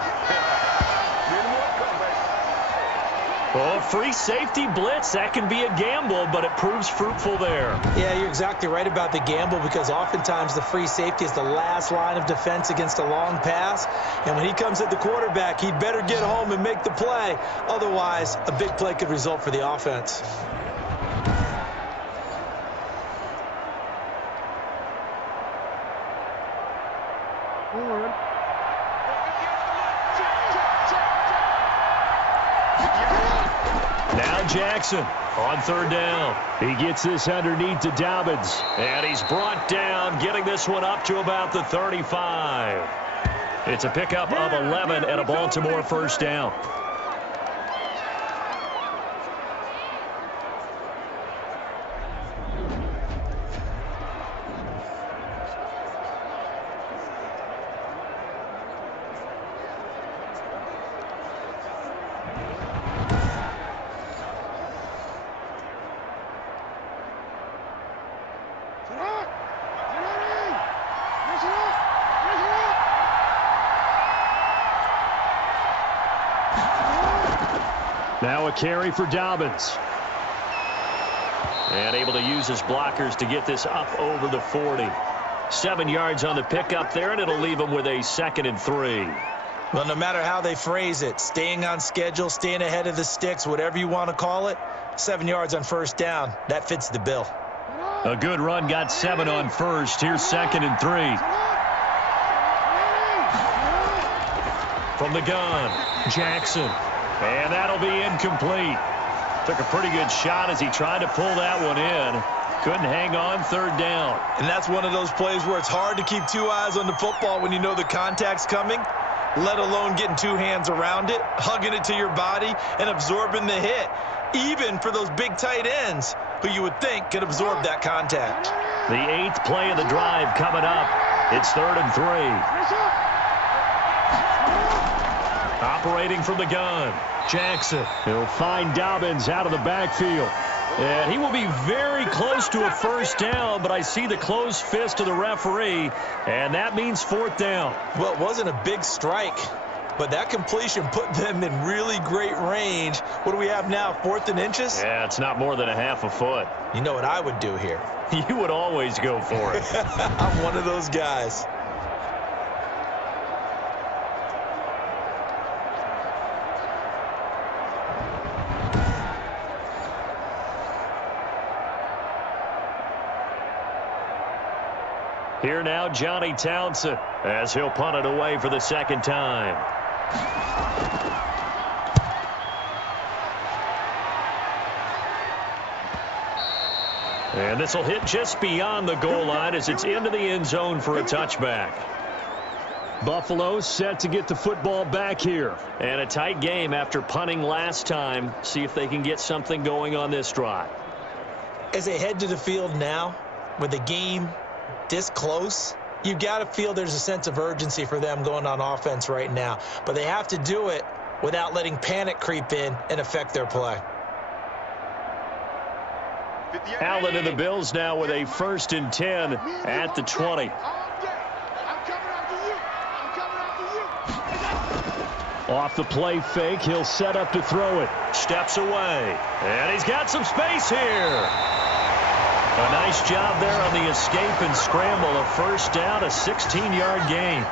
Oh, free safety blitz. That can be a gamble, but it proves fruitful there. Yeah, you're exactly right about the gamble, because oftentimes the free safety is the last line of defense against a long pass. And when he comes at the quarterback, he'd better get home and make the play. Otherwise, a big play could result for the offense. Now Jackson on 3rd down. He gets this underneath to Dobbins. And he's brought down, getting this one up to about the 35. It's a pickup of 11 and a Baltimore 1st down. Now a carry for Dobbins. And able to use his blockers to get this up over the 40. 7 yards on the pickup there, and it'll leave him with a 2nd and 3. Well, no matter how they phrase it, staying on schedule, staying ahead of the sticks, whatever you want to call it, 7 yards on 1st down, that fits the bill. A good run, got 7 on 1st. Here's 2nd and 3. From the gun, Jackson. And that'll be incomplete. Took a pretty good shot as he tried to pull that one in. Couldn't hang on 3rd down. And that's one of those plays where it's hard to keep 2 eyes on the football when you know the contact's coming, let alone getting 2 hands around it, hugging it to your body, and absorbing the hit, even for those big tight ends who you would think could absorb that contact. The 8th play of the drive coming up. It's 3rd and 3. Operating from the gun, Jackson. He'll find Dobbins out of the backfield. And he will be very close to a first down, but I see the closed fist of the referee, and that means fourth down. Well, it wasn't a big strike, but that completion put them in really great range. What do we have now, 4th and inches? Yeah, it's not more than a half a foot. You know what I would do here? You would always go for it. I'm one of those guys. Here now, Johnny Townsend, as he'll punt it away for the second time. And this will hit just beyond the goal line as it's into the end zone for a touchback. Buffalo set to get the football back here. And a tight game after punting last time. See if they can get something going on this drive. As they head to the field now, with the game this close, you've got to feel there's a sense of urgency for them going on offense right now. But they have to do it without letting panic creep in and affect their play. Allen and the Bills now with a 1st and 10 at the 20. Off the play fake, he'll set up to throw it. Steps away, and he's got some space here. A nice job there on the escape and scramble. A first down, a 16-yard gain.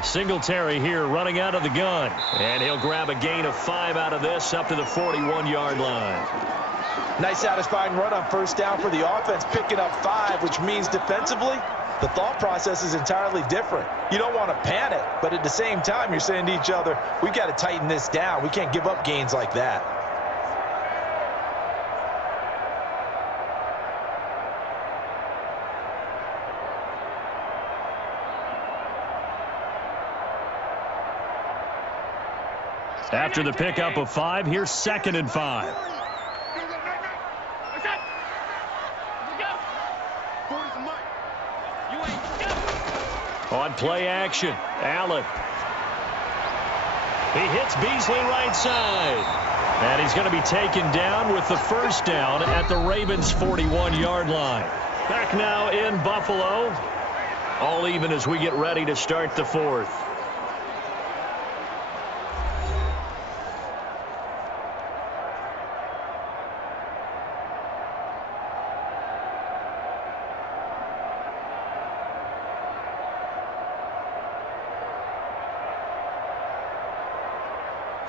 Singletary here running out of the gun. And he'll grab a gain of 5 out of this up to the 41-yard line. Nice satisfying run on first down for the offense, picking up 5, which means defensively, the thought process is entirely different. You don't want to panic, but at the same time, you're saying to each other, we've got to tighten this down. We can't give up gains like that. After the pickup of 5, here's 2nd and 5. On play action, Allen. He hits Beasley right side. And he's going to be taken down with the first down at the Ravens' 41-yard line. Back now in Buffalo. All even as we get ready to start the 4th.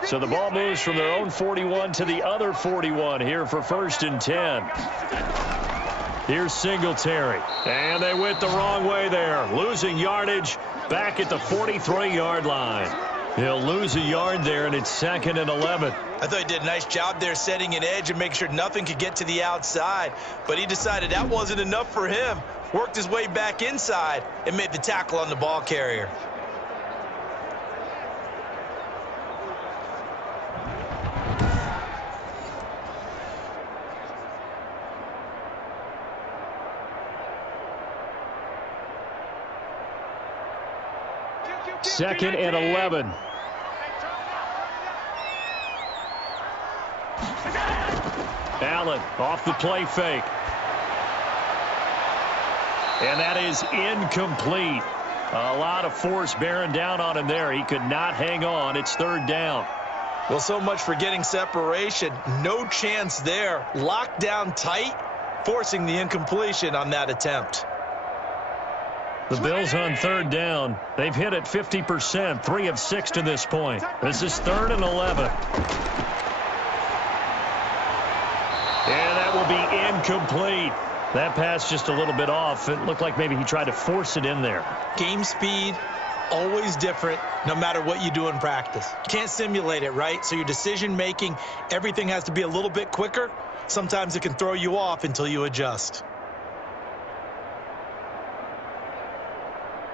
So the ball moves from their own 41 to the other 41 here for 1st and 10. Here's Singletary. And they went the wrong way there. Losing yardage back at the 43-yard line. He'll lose a yard there, and it's 2nd and 11. I thought he did a nice job there setting an edge and making sure nothing could get to the outside. But he decided that wasn't enough for him. Worked his way back inside and made the tackle on the ball carrier. Second and 11. Allen off the play fake. And that is incomplete. A lot of force bearing down on him there. He could not hang on. It's 3rd down. Well, so much for getting separation. No chance there. Locked down tight, forcing the incompletion on that attempt. The Bills on 3rd down. They've hit it 50%, 3 of 6 to this point. This is 3rd and 11. And that will be incomplete. That pass just a little bit off. It looked like maybe he tried to force it in there. Game speed, always different no matter what you do in practice. You can't simulate it, right? So your decision-making, everything has to be a little bit quicker. Sometimes it can throw you off until you adjust.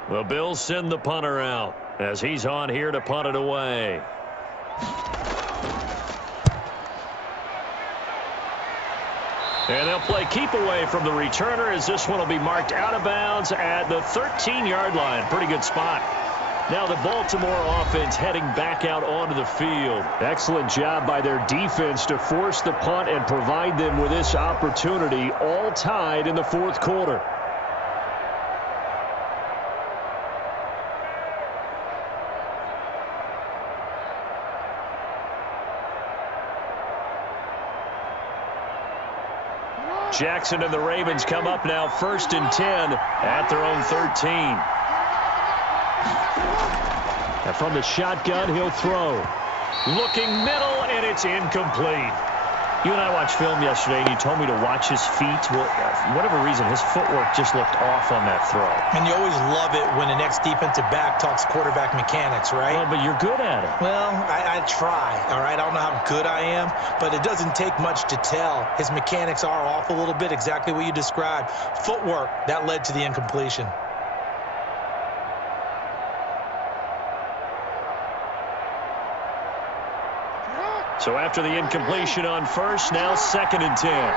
The Bills send the punter out as he's on here to punt it away. And they'll play keep away from the returner as this one will be marked out of bounds at the 13-yard line. Pretty good spot. Now the Baltimore offense heading back out onto the field. Excellent job by their defense to force the punt and provide them with this opportunity, all tied in the fourth quarter. Jackson and the Ravens come up now 1st and 10 at their own 13. And from the shotgun, he'll throw. Looking middle, and it's incomplete. You and I watched film yesterday, and you told me to watch his feet. Well, for whatever reason, his footwork just looked off on that throw. And you always love it when an ex-defensive back talks quarterback mechanics, right? Well, but you're good at it. Well, I try, all right? I don't know how good I am, but it doesn't take much to tell. His mechanics are off a little bit, exactly what you described. Footwork, that led to the incompletion. So after the incompletion on first, now 2nd and 10.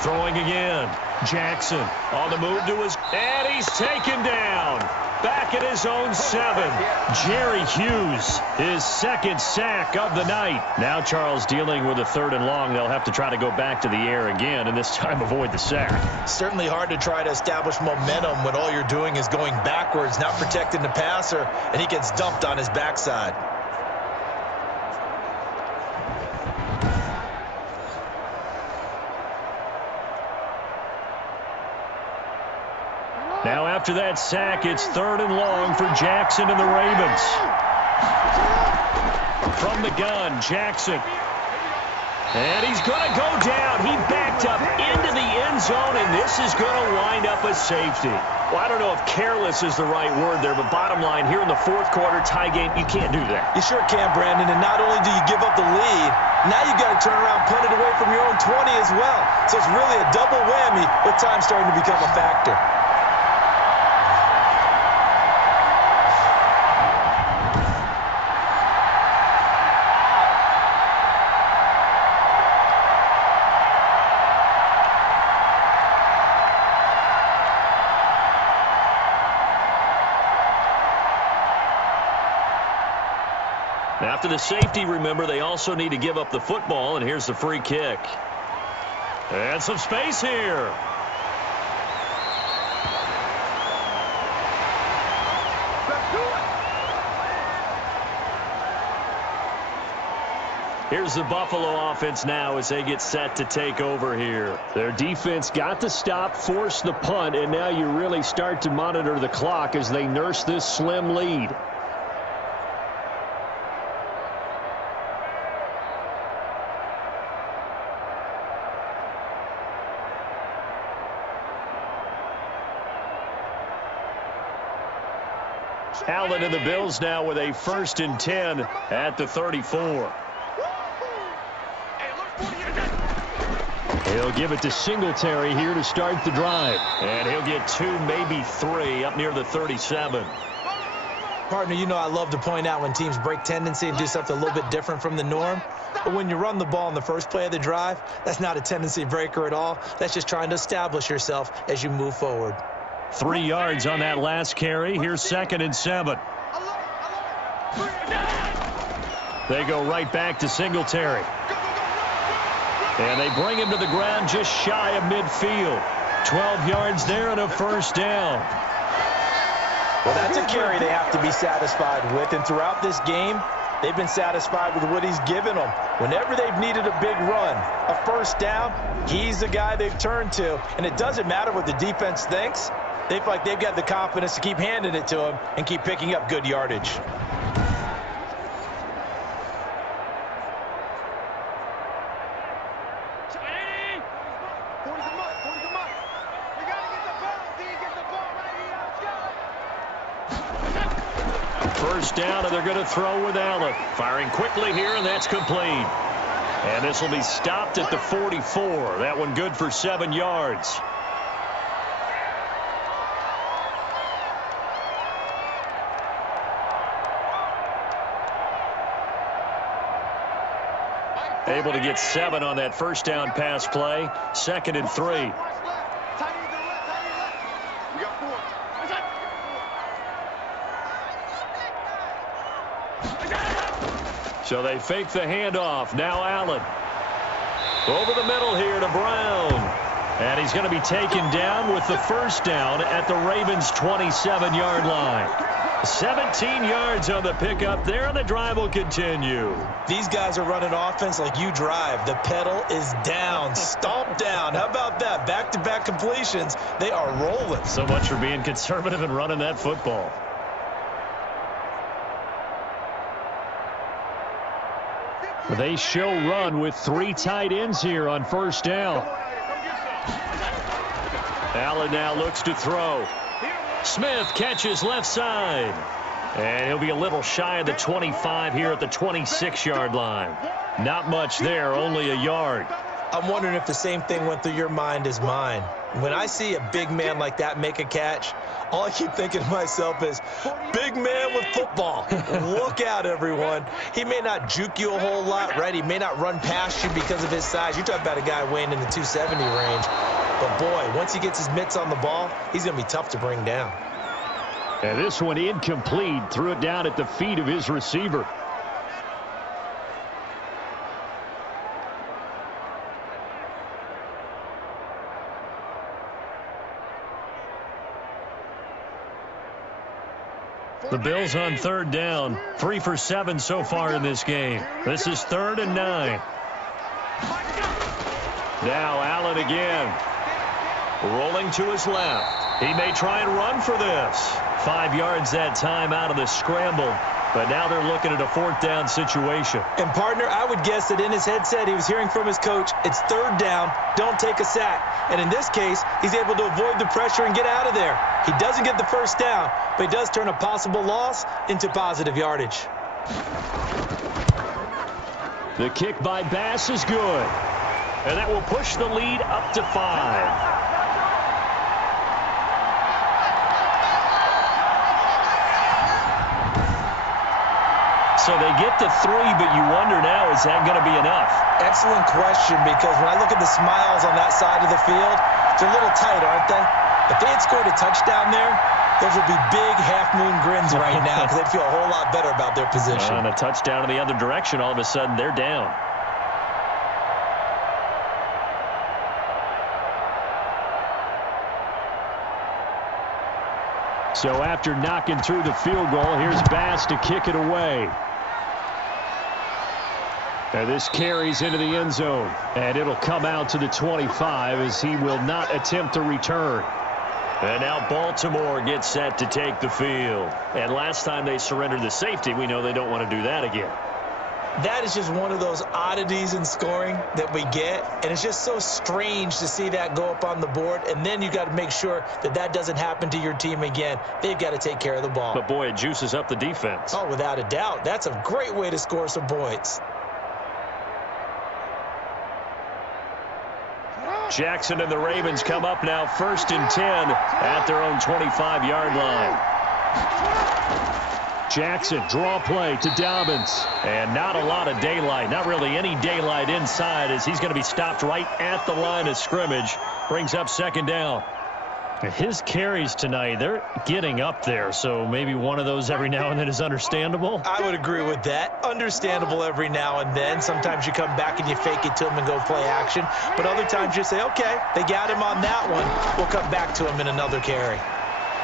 Throwing again. Jackson on the move to his... And he's taken down. Back at his own 7. Jerry Hughes, his 2nd sack of the night. Now Charles dealing with a 3rd and long. They'll have to try to go back to the air again, and this time avoid the sack. Certainly hard to try to establish momentum when all you're doing is going backwards, not protecting the passer, and he gets dumped on his backside. Now after that sack, it's 3rd and long for Jackson and the Ravens. From the gun, Jackson. And he's going to go down. He backed up into the end zone, and this is going to wind up a safety. Well, I don't know if careless is the right word there, but bottom line, here in the fourth quarter, tie game, you can't do that. You sure can, Brandon, and not only do you give up the lead, now you got to turn around, punt it away from your own 20 as well. So it's really a double whammy with time starting to become a factor. After the safety, remember, they also need to give up the football, and here's the free kick. And some space here. Here's the Buffalo offense now as they get set to take over here. Their defense got the stop, forced the punt, and now you really start to monitor the clock as they nurse this slim lead. Allen and the Bills now with a 1st and 10 at the 34. He'll give it to Singletary here to start the drive. And he'll get 2, maybe 3 up near the 37. Partner, you know I love to point out when teams break tendency and do something a little bit different from the norm. But when you run the ball in the first play of the drive, that's not a tendency breaker at all. That's just trying to establish yourself as you move forward. 3 yards on that last carry. Here's 2nd and 7. They go right back to Singletary. And they bring him to the ground just shy of midfield. 12 yards there and a 1st down. Well, that's a carry they have to be satisfied with. And throughout this game, they've been satisfied with what he's given them. Whenever they've needed a big run, a 1st down, he's the guy they've turned to. And it doesn't matter what the defense thinks. They feel like they've got the confidence to keep handing it to him and keep picking up good yardage. We gotta get the ball, D. Get the ball. First down, and they're going to throw with Allen. Firing quickly here, and that's complete. And this will be stopped at the 44. That one good for 7 yards. Able to get 7 on that first down pass play. 2nd and 3. We got 4. So they fake the handoff. Now Allen. Over the middle here to Brown. And he's going to be taken down with the first down at the Ravens' 27-yard line. 17 yards on the pickup there, and the drive will continue. These guys are running offense like you drive. The pedal is down, stomp down. How about that? Back-to-back completions. They are rolling. So much for being conservative and running that football. They show run with 3 tight ends here on first down. Allen now looks to throw. Smith catches left side. And he'll be a little shy of the 25 here at the 26-yard line. Not much there, only a yard. I'm wondering if the same thing went through your mind as mine. When I see a big man like that make a catch, all I keep thinking to myself is, big man with football. Look out, everyone. He may not juke you a whole lot, right? He may not run past you because of his size. You're talking about a guy weighing in the 270 range. But, boy, once he gets his mitts on the ball, he's going to be tough to bring down. And this one incomplete. Threw it down at the feet of his receiver. The Bills on third down. 3 for 7 so far in this game. This is 3rd and 9. Now Allen again. Rolling to his left. He may try and run for this. 5 yards that time out of the scramble. But now they're looking at a 4th down situation. And, partner, I would guess that in his headset he was hearing from his coach, it's 3rd down, don't take a sack. And in this case, he's able to avoid the pressure and get out of there. He doesn't get the first down, but he does turn a possible loss into positive yardage. The kick by Bass is good. And that will push the lead up to 5. So they get to 3, but you wonder now, is that going to be enough? Excellent question, because when I look at the smiles on that side of the field, they're a little tight, aren't they? If they had scored a touchdown there, those would be big half-moon grins right now because they'd feel a whole lot better about their position. And a touchdown in the other direction, all of a sudden they're down. So after knocking through the field goal, here's Bass to kick it away. And this carries into the end zone. And it'll come out to the 25 as he will not attempt to return. And now Baltimore gets set to take the field. And last time they surrendered the safety, we know they don't want to do that again. That is just one of those oddities in scoring that we get. And it's just so strange to see that go up on the board. And then you got to make sure that that doesn't happen to your team again. They've got to take care of the ball. But, boy, it juices up the defense. Oh, without a doubt. That's a great way to score some points. Jackson and the Ravens come up now 1st and 10 at their own 25-yard line. Jackson, draw play to Dobbins. And not a lot of daylight, not really any daylight inside as he's going to be stopped right at the line of scrimmage. Brings up 2nd down. His carries tonight, they're getting up there, so maybe one of those every now and then is understandable. I would agree with that. Understandable every now and then. Sometimes you come back and you fake it to him and go play action. But other times you say, okay, they got him on that one. We'll come back to him in another carry.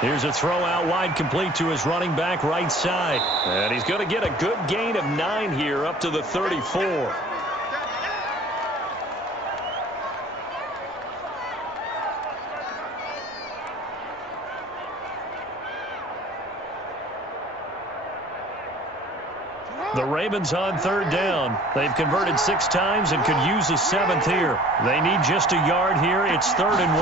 Here's a throw out wide complete to his running back right side. And he's going to get a good gain of 9 here up to the 34. The Ravens on 3rd down. They've converted 6 times and could use a 7th here. They need just a yard here. It's 3rd and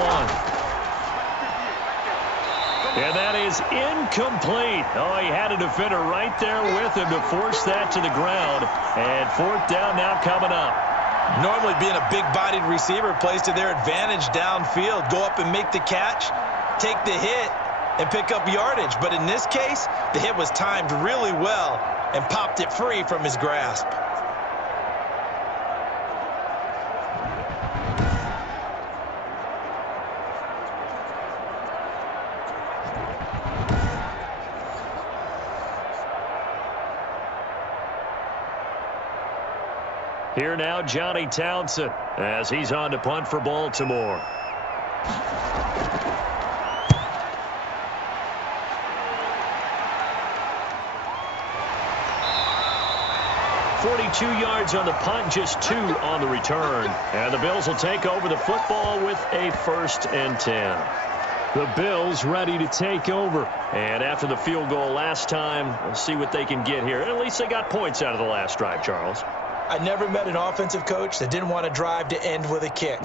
1. And that is incomplete. Oh, he had a defender right there with him to force that to the ground. And fourth down now coming up. Normally being a big-bodied receiver plays to their advantage downfield. Go up and make the catch, take the hit, and pick up yardage. But in this case, the hit was timed really well and popped it free from his grasp. Here now, Johnny Townsend, as he's on to punt for Baltimore. "42 yards on the punt, just 2 on the return. And the Bills will take over the football with a 1st and 10. The Bills ready to take over. And after the field goal last time, we'll see what they can get here. At least they got points out of the last drive, Charles. I never met an offensive coach that didn't want to drive to end with a kick.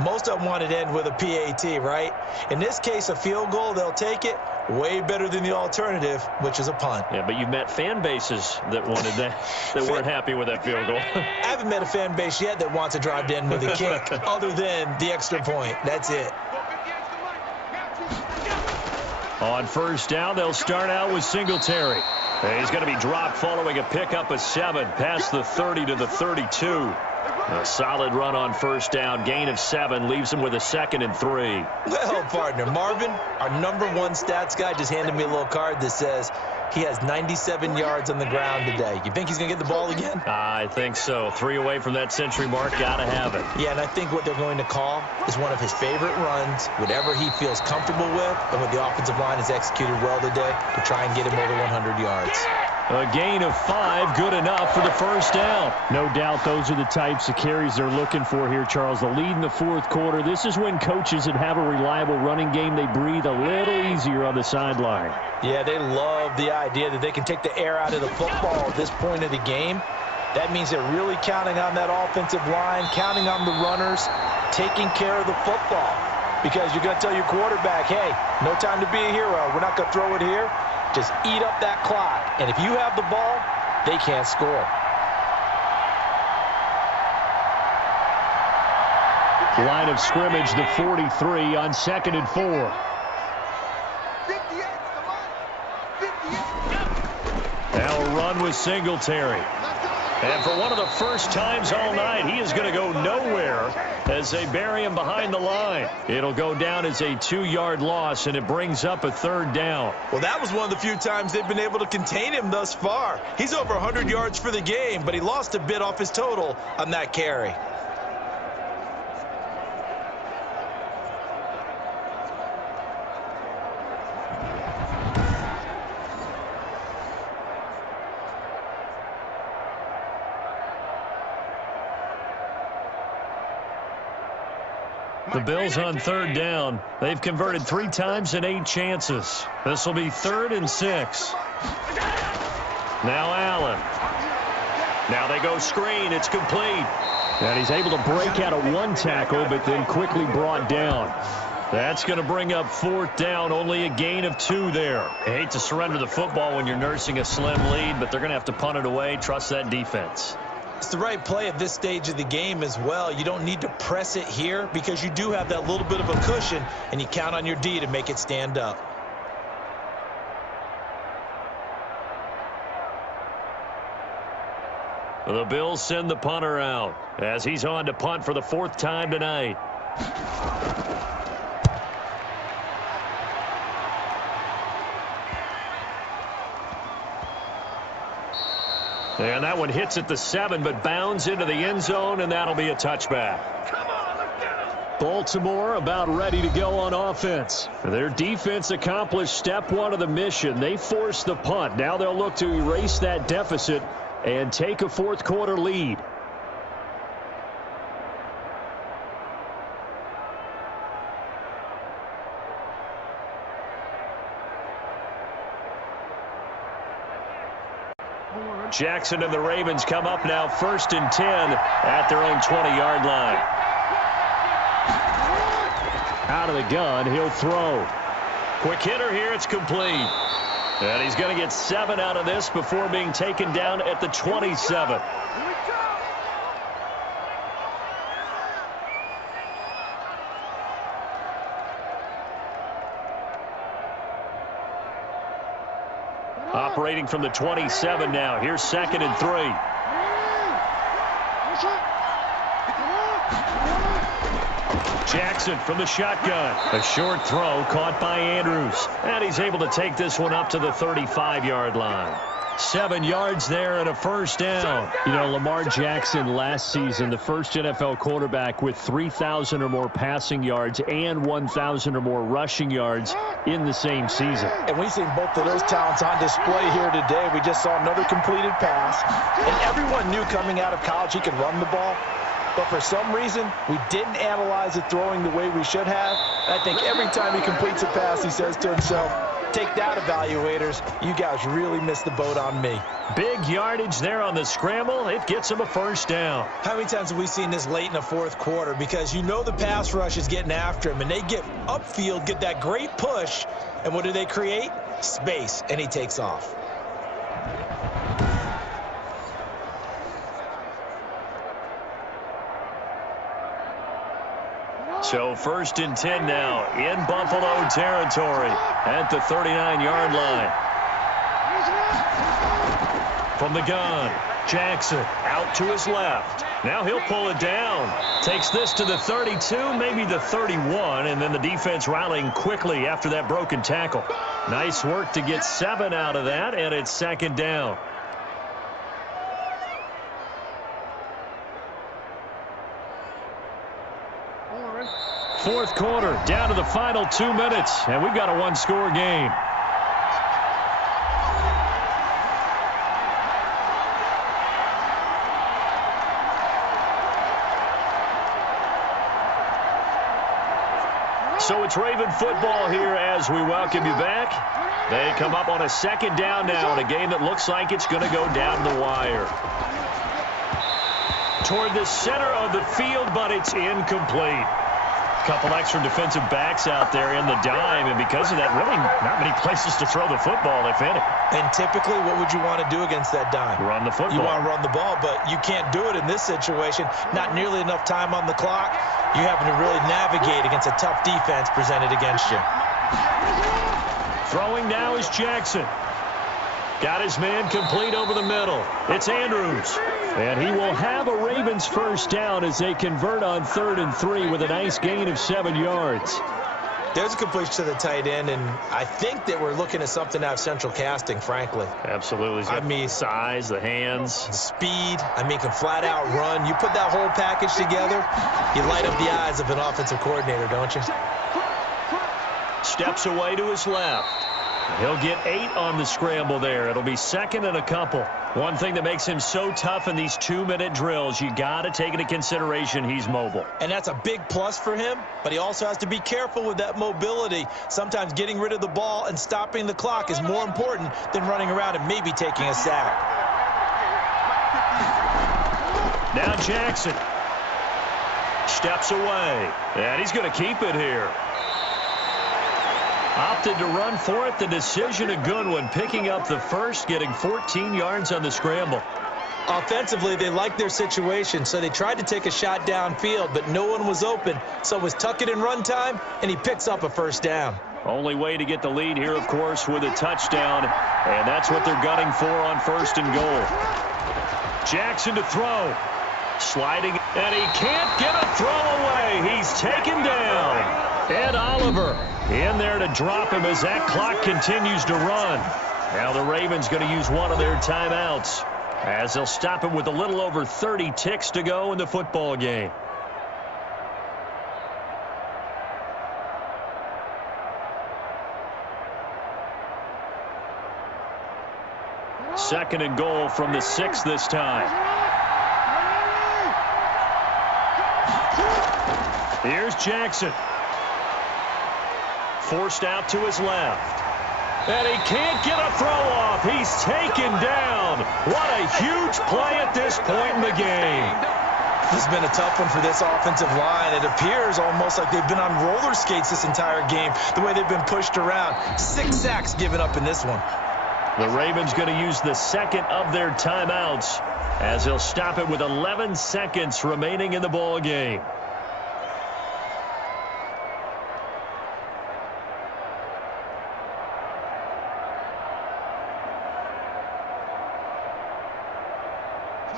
Most of them wanted to end with a PAT, right? In this case, a field goal, they'll take it. Way better than the alternative, which is a punt. Yeah, but you've met fan bases that wanted that, that weren't happy with that field goal. I haven't met a fan base yet that wants to drive to end with a kick, other than the extra point. That's it. On first down, they'll start out with Singletary. He's going to be dropped following a pickup of 7 past the 30 to the 32. A solid run on first down. Gain of 7 leaves him with a 2nd and 3. Well, partner, Marvin, our #1 stats guy, just handed me a little card that says he has 97 yards on the ground today. You think he's going to get the ball again? I think so. 3 away from that century mark. Got to have it. Yeah, and I think what they're going to call is one of his favorite runs, whatever he feels comfortable with, and what the offensive line has executed well today to try and get him over 100 yards. A gain of 5, good enough for the first down. No doubt those are the types of carries they're looking for here, Charles. The lead in the fourth quarter. This is when coaches that have a reliable running game, they breathe a little easier on the sideline. Yeah, they love the idea that they can take the air out of the football at this point of the game. That means they're really counting on that offensive line, counting on the runners, taking care of the football. Because you're going to tell your quarterback, hey, no time to be a hero. We're not going to throw it here. Just eat up that clock. And if you have the ball, they can't score. Line of scrimmage, the 43 on 2nd and 4. 58, come on. 58. Now a run with Singletary. And for one of the first times all night, he is going to go nowhere as they bury him behind the line. It'll go down as a 2-yard loss, and it brings up a 3rd down. Well, that was one of the few times they've been able to contain him thus far. He's over 100 yards for the game, but he lost a bit off his total on that carry. The Bills on 3rd down. They've converted 3 times in 8 chances. This will be 3rd and 6. Now Allen. Now they go screen. It's complete. And he's able to break out of 1 tackle, but then quickly brought down. That's going to bring up 4th down. Only a gain of 2 there. I hate to surrender the football when you're nursing a slim lead, but they're going to have to punt it away. Trust that defense. It's the right play at this stage of the game as well. You don't need to press it here because you do have that little bit of a cushion, and you count on your D to make it stand up. The Bills send the punter out as he's on to punt for the 4th time tonight. And that one hits at the 7, but bounds into the end zone, and that'll be a touchback. Baltimore about ready to go on offense. Their defense accomplished step 1 of the mission. They forced the punt. Now they'll look to erase that deficit and take a 4th quarter lead. Jackson and the Ravens come up now 1st and 10 at their own 20-yard line. Out of the gun, he'll throw. Quick hitter here. It's complete. And he's going to get 7 out of this before being taken down at the 27. Operating from the 27 now. Here's 2nd and 3. Jackson from the shotgun. A short throw caught by Andrews. And he's able to take this one up to the 35-yard line. 7 yards there and a first down. You know, Lamar Jackson last season, the first NFL quarterback with 3,000 or more passing yards and 1,000 or more rushing yards in the same season. And we've seen both of those talents on display here today. We just saw another completed pass. And everyone knew coming out of college he could run the ball. But for some reason, we didn't analyze it throwing the way we should have. And I think every time he completes a pass, he says to himself, take that, evaluators. You guys really missed the boat on me. Big yardage there on the scramble. It gets him a first down. How many times have we seen this late in the fourth quarter? Because you know the pass rush is getting after him, and they get upfield, get that great push, and what do they create? Space, and he takes off. So 1st and 10 now in Buffalo territory at the 39-yard line. From the gun, Jackson out to his left. Now he'll pull it down. Takes this to the 32, maybe the 31, and then the defense rallying quickly after that broken tackle. Nice work to get 7 out of that, and it's 2nd down. Fourth quarter, down to the final 2 minutes, and we've got a one-score game. So it's Raven football here as we welcome you back. They come up on a 2nd down now in a game that looks like it's going to go down the wire. Toward the center of the field, but it's incomplete. Couple extra defensive backs out there in the dime, and because of that, really not many places to throw the football, if any. And typically, what would you want to do against that dime? Run the football. You want to run the ball, but you can't do it in this situation. Not nearly enough time on the clock. You having to really navigate against a tough defense presented against you. Throwing now is Jackson. Got his man complete over the middle. It's Andrews. And he will have a Ravens first down as they convert on 3rd and 3 with a nice gain of 7 yards. There's a completion to the tight end, and I think that we're looking at something out of central casting, frankly. Absolutely. I mean, size, the hands. Speed. I mean, can flat out run. You put that whole package together, you light up the eyes of an offensive coordinator, don't you? Steps away to his left. He'll get 8 on the scramble there. It'll be 2nd and a couple. One thing that makes him so tough in these 2-minute drills, you got to take into consideration he's mobile. And that's a big plus for him, but he also has to be careful with that mobility. Sometimes getting rid of the ball and stopping the clock is more important than running around and maybe taking a sack. Now Jackson steps away, and he's going to keep it here. Opted to run for it. The decision a good one. Picking up the first, getting 14 yards on the scramble. Offensively, they liked their situation, so they tried to take a shot downfield, but no one was open. So it was tuck it in run time, and he picks up a first down. Only way to get the lead here, of course, with a touchdown, and that's what they're gunning for on 1st and goal. Jackson to throw. Sliding, and he can't get a throw away. He's taken down. Ed Oliver in there to drop him as that clock continues to run. Now the Ravens going to use one of their timeouts as they'll stop him with a little over 30 ticks to go in the football game. Second and goal from the 6 this time. Here's Jackson. Forced out to his left. And he can't get a throw off. He's taken down. What a huge play at this point in the game. This has been a tough one for this offensive line. It appears almost like they've been on roller skates this entire game, the way they've been pushed around. 6 sacks given up in this one. The Ravens going to use the second of their timeouts as they'll stop it with 11 seconds remaining in the ball game.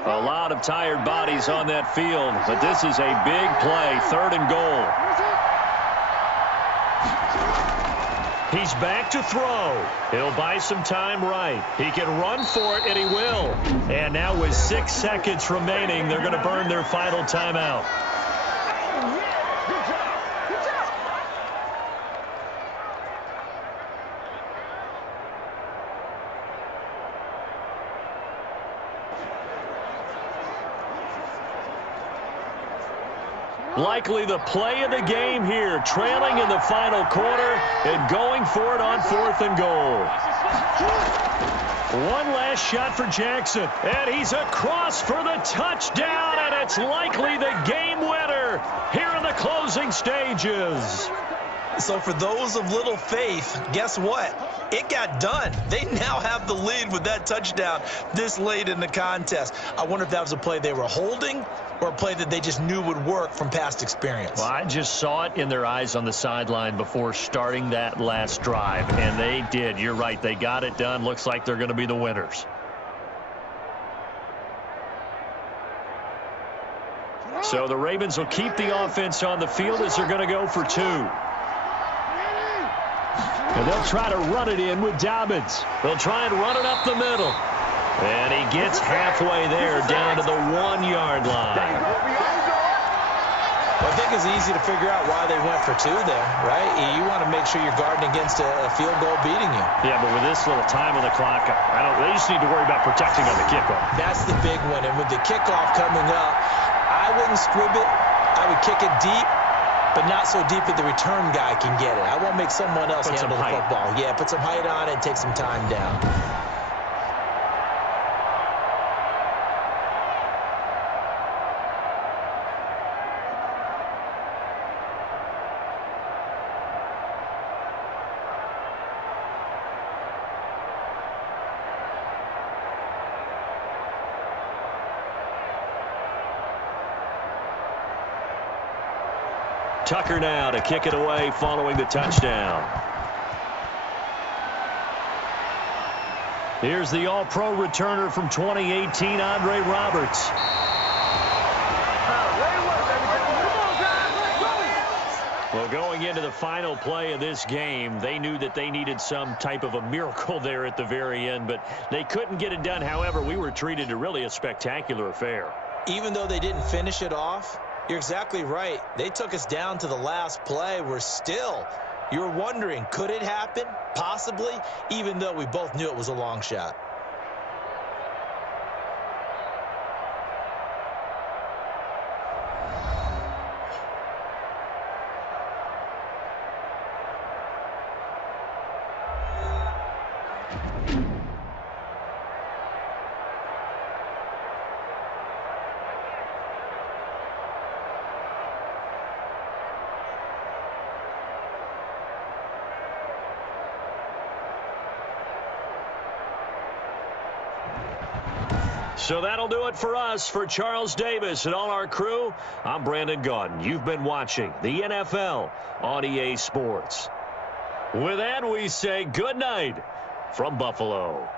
A lot of tired bodies on that field, but this is a big play, 3rd and goal. He's back to throw. He'll buy some time right. He can run for it, and he will. And now with 6 seconds remaining, they're going to burn their final timeout. Likely the play of the game here, trailing in the final quarter and going for it on 4th and goal. One last shot for Jackson, and he's across for the touchdown, and it's likely the game winner here in the closing stages. So for those of little faith, guess what? It got done. They now have the lead with that touchdown this late in the contest. I wonder if that was a play they were holding or a play that they just knew would work from past experience. Well, I just saw it in their eyes on the sideline before starting that last drive, and they did. You're right. They got it done. Looks like they're going to be the winners. So the Ravens will keep the offense on the field as they're going to go for 2. And they'll try to run it in with Dobbins. They'll try and run it up the middle. And he gets halfway there down to the 1-yard line. Well, I think it's easy to figure out why they went for 2 there, right? You want to make sure you're guarding against a field goal beating you. Yeah, but with this little time on the clock, they just need to worry about protecting on the kickoff. That's the big one. And with the kickoff coming up, I wouldn't scrib it. I would kick it deep, but not so deep that the return guy can get it. I won't make someone else handle the football. Yeah, put some height on it and take some time down. Tucker now to kick it away following the touchdown. Here's the All-Pro returner from 2018, Andre Roberts. Well, going into the final play of this game, they knew that they needed some type of a miracle there at the very end, but they couldn't get it done. However, we were treated to really a spectacular affair. Even though they didn't finish it off, you're exactly right. They took us down to the last play. You're wondering, could it happen? Possibly, even though we both knew it was a long shot. So that'll do it for us. For Charles Davis and all our crew, I'm Brandon Gaudin. You've been watching the NFL on EA Sports. With that, we say good night from Buffalo.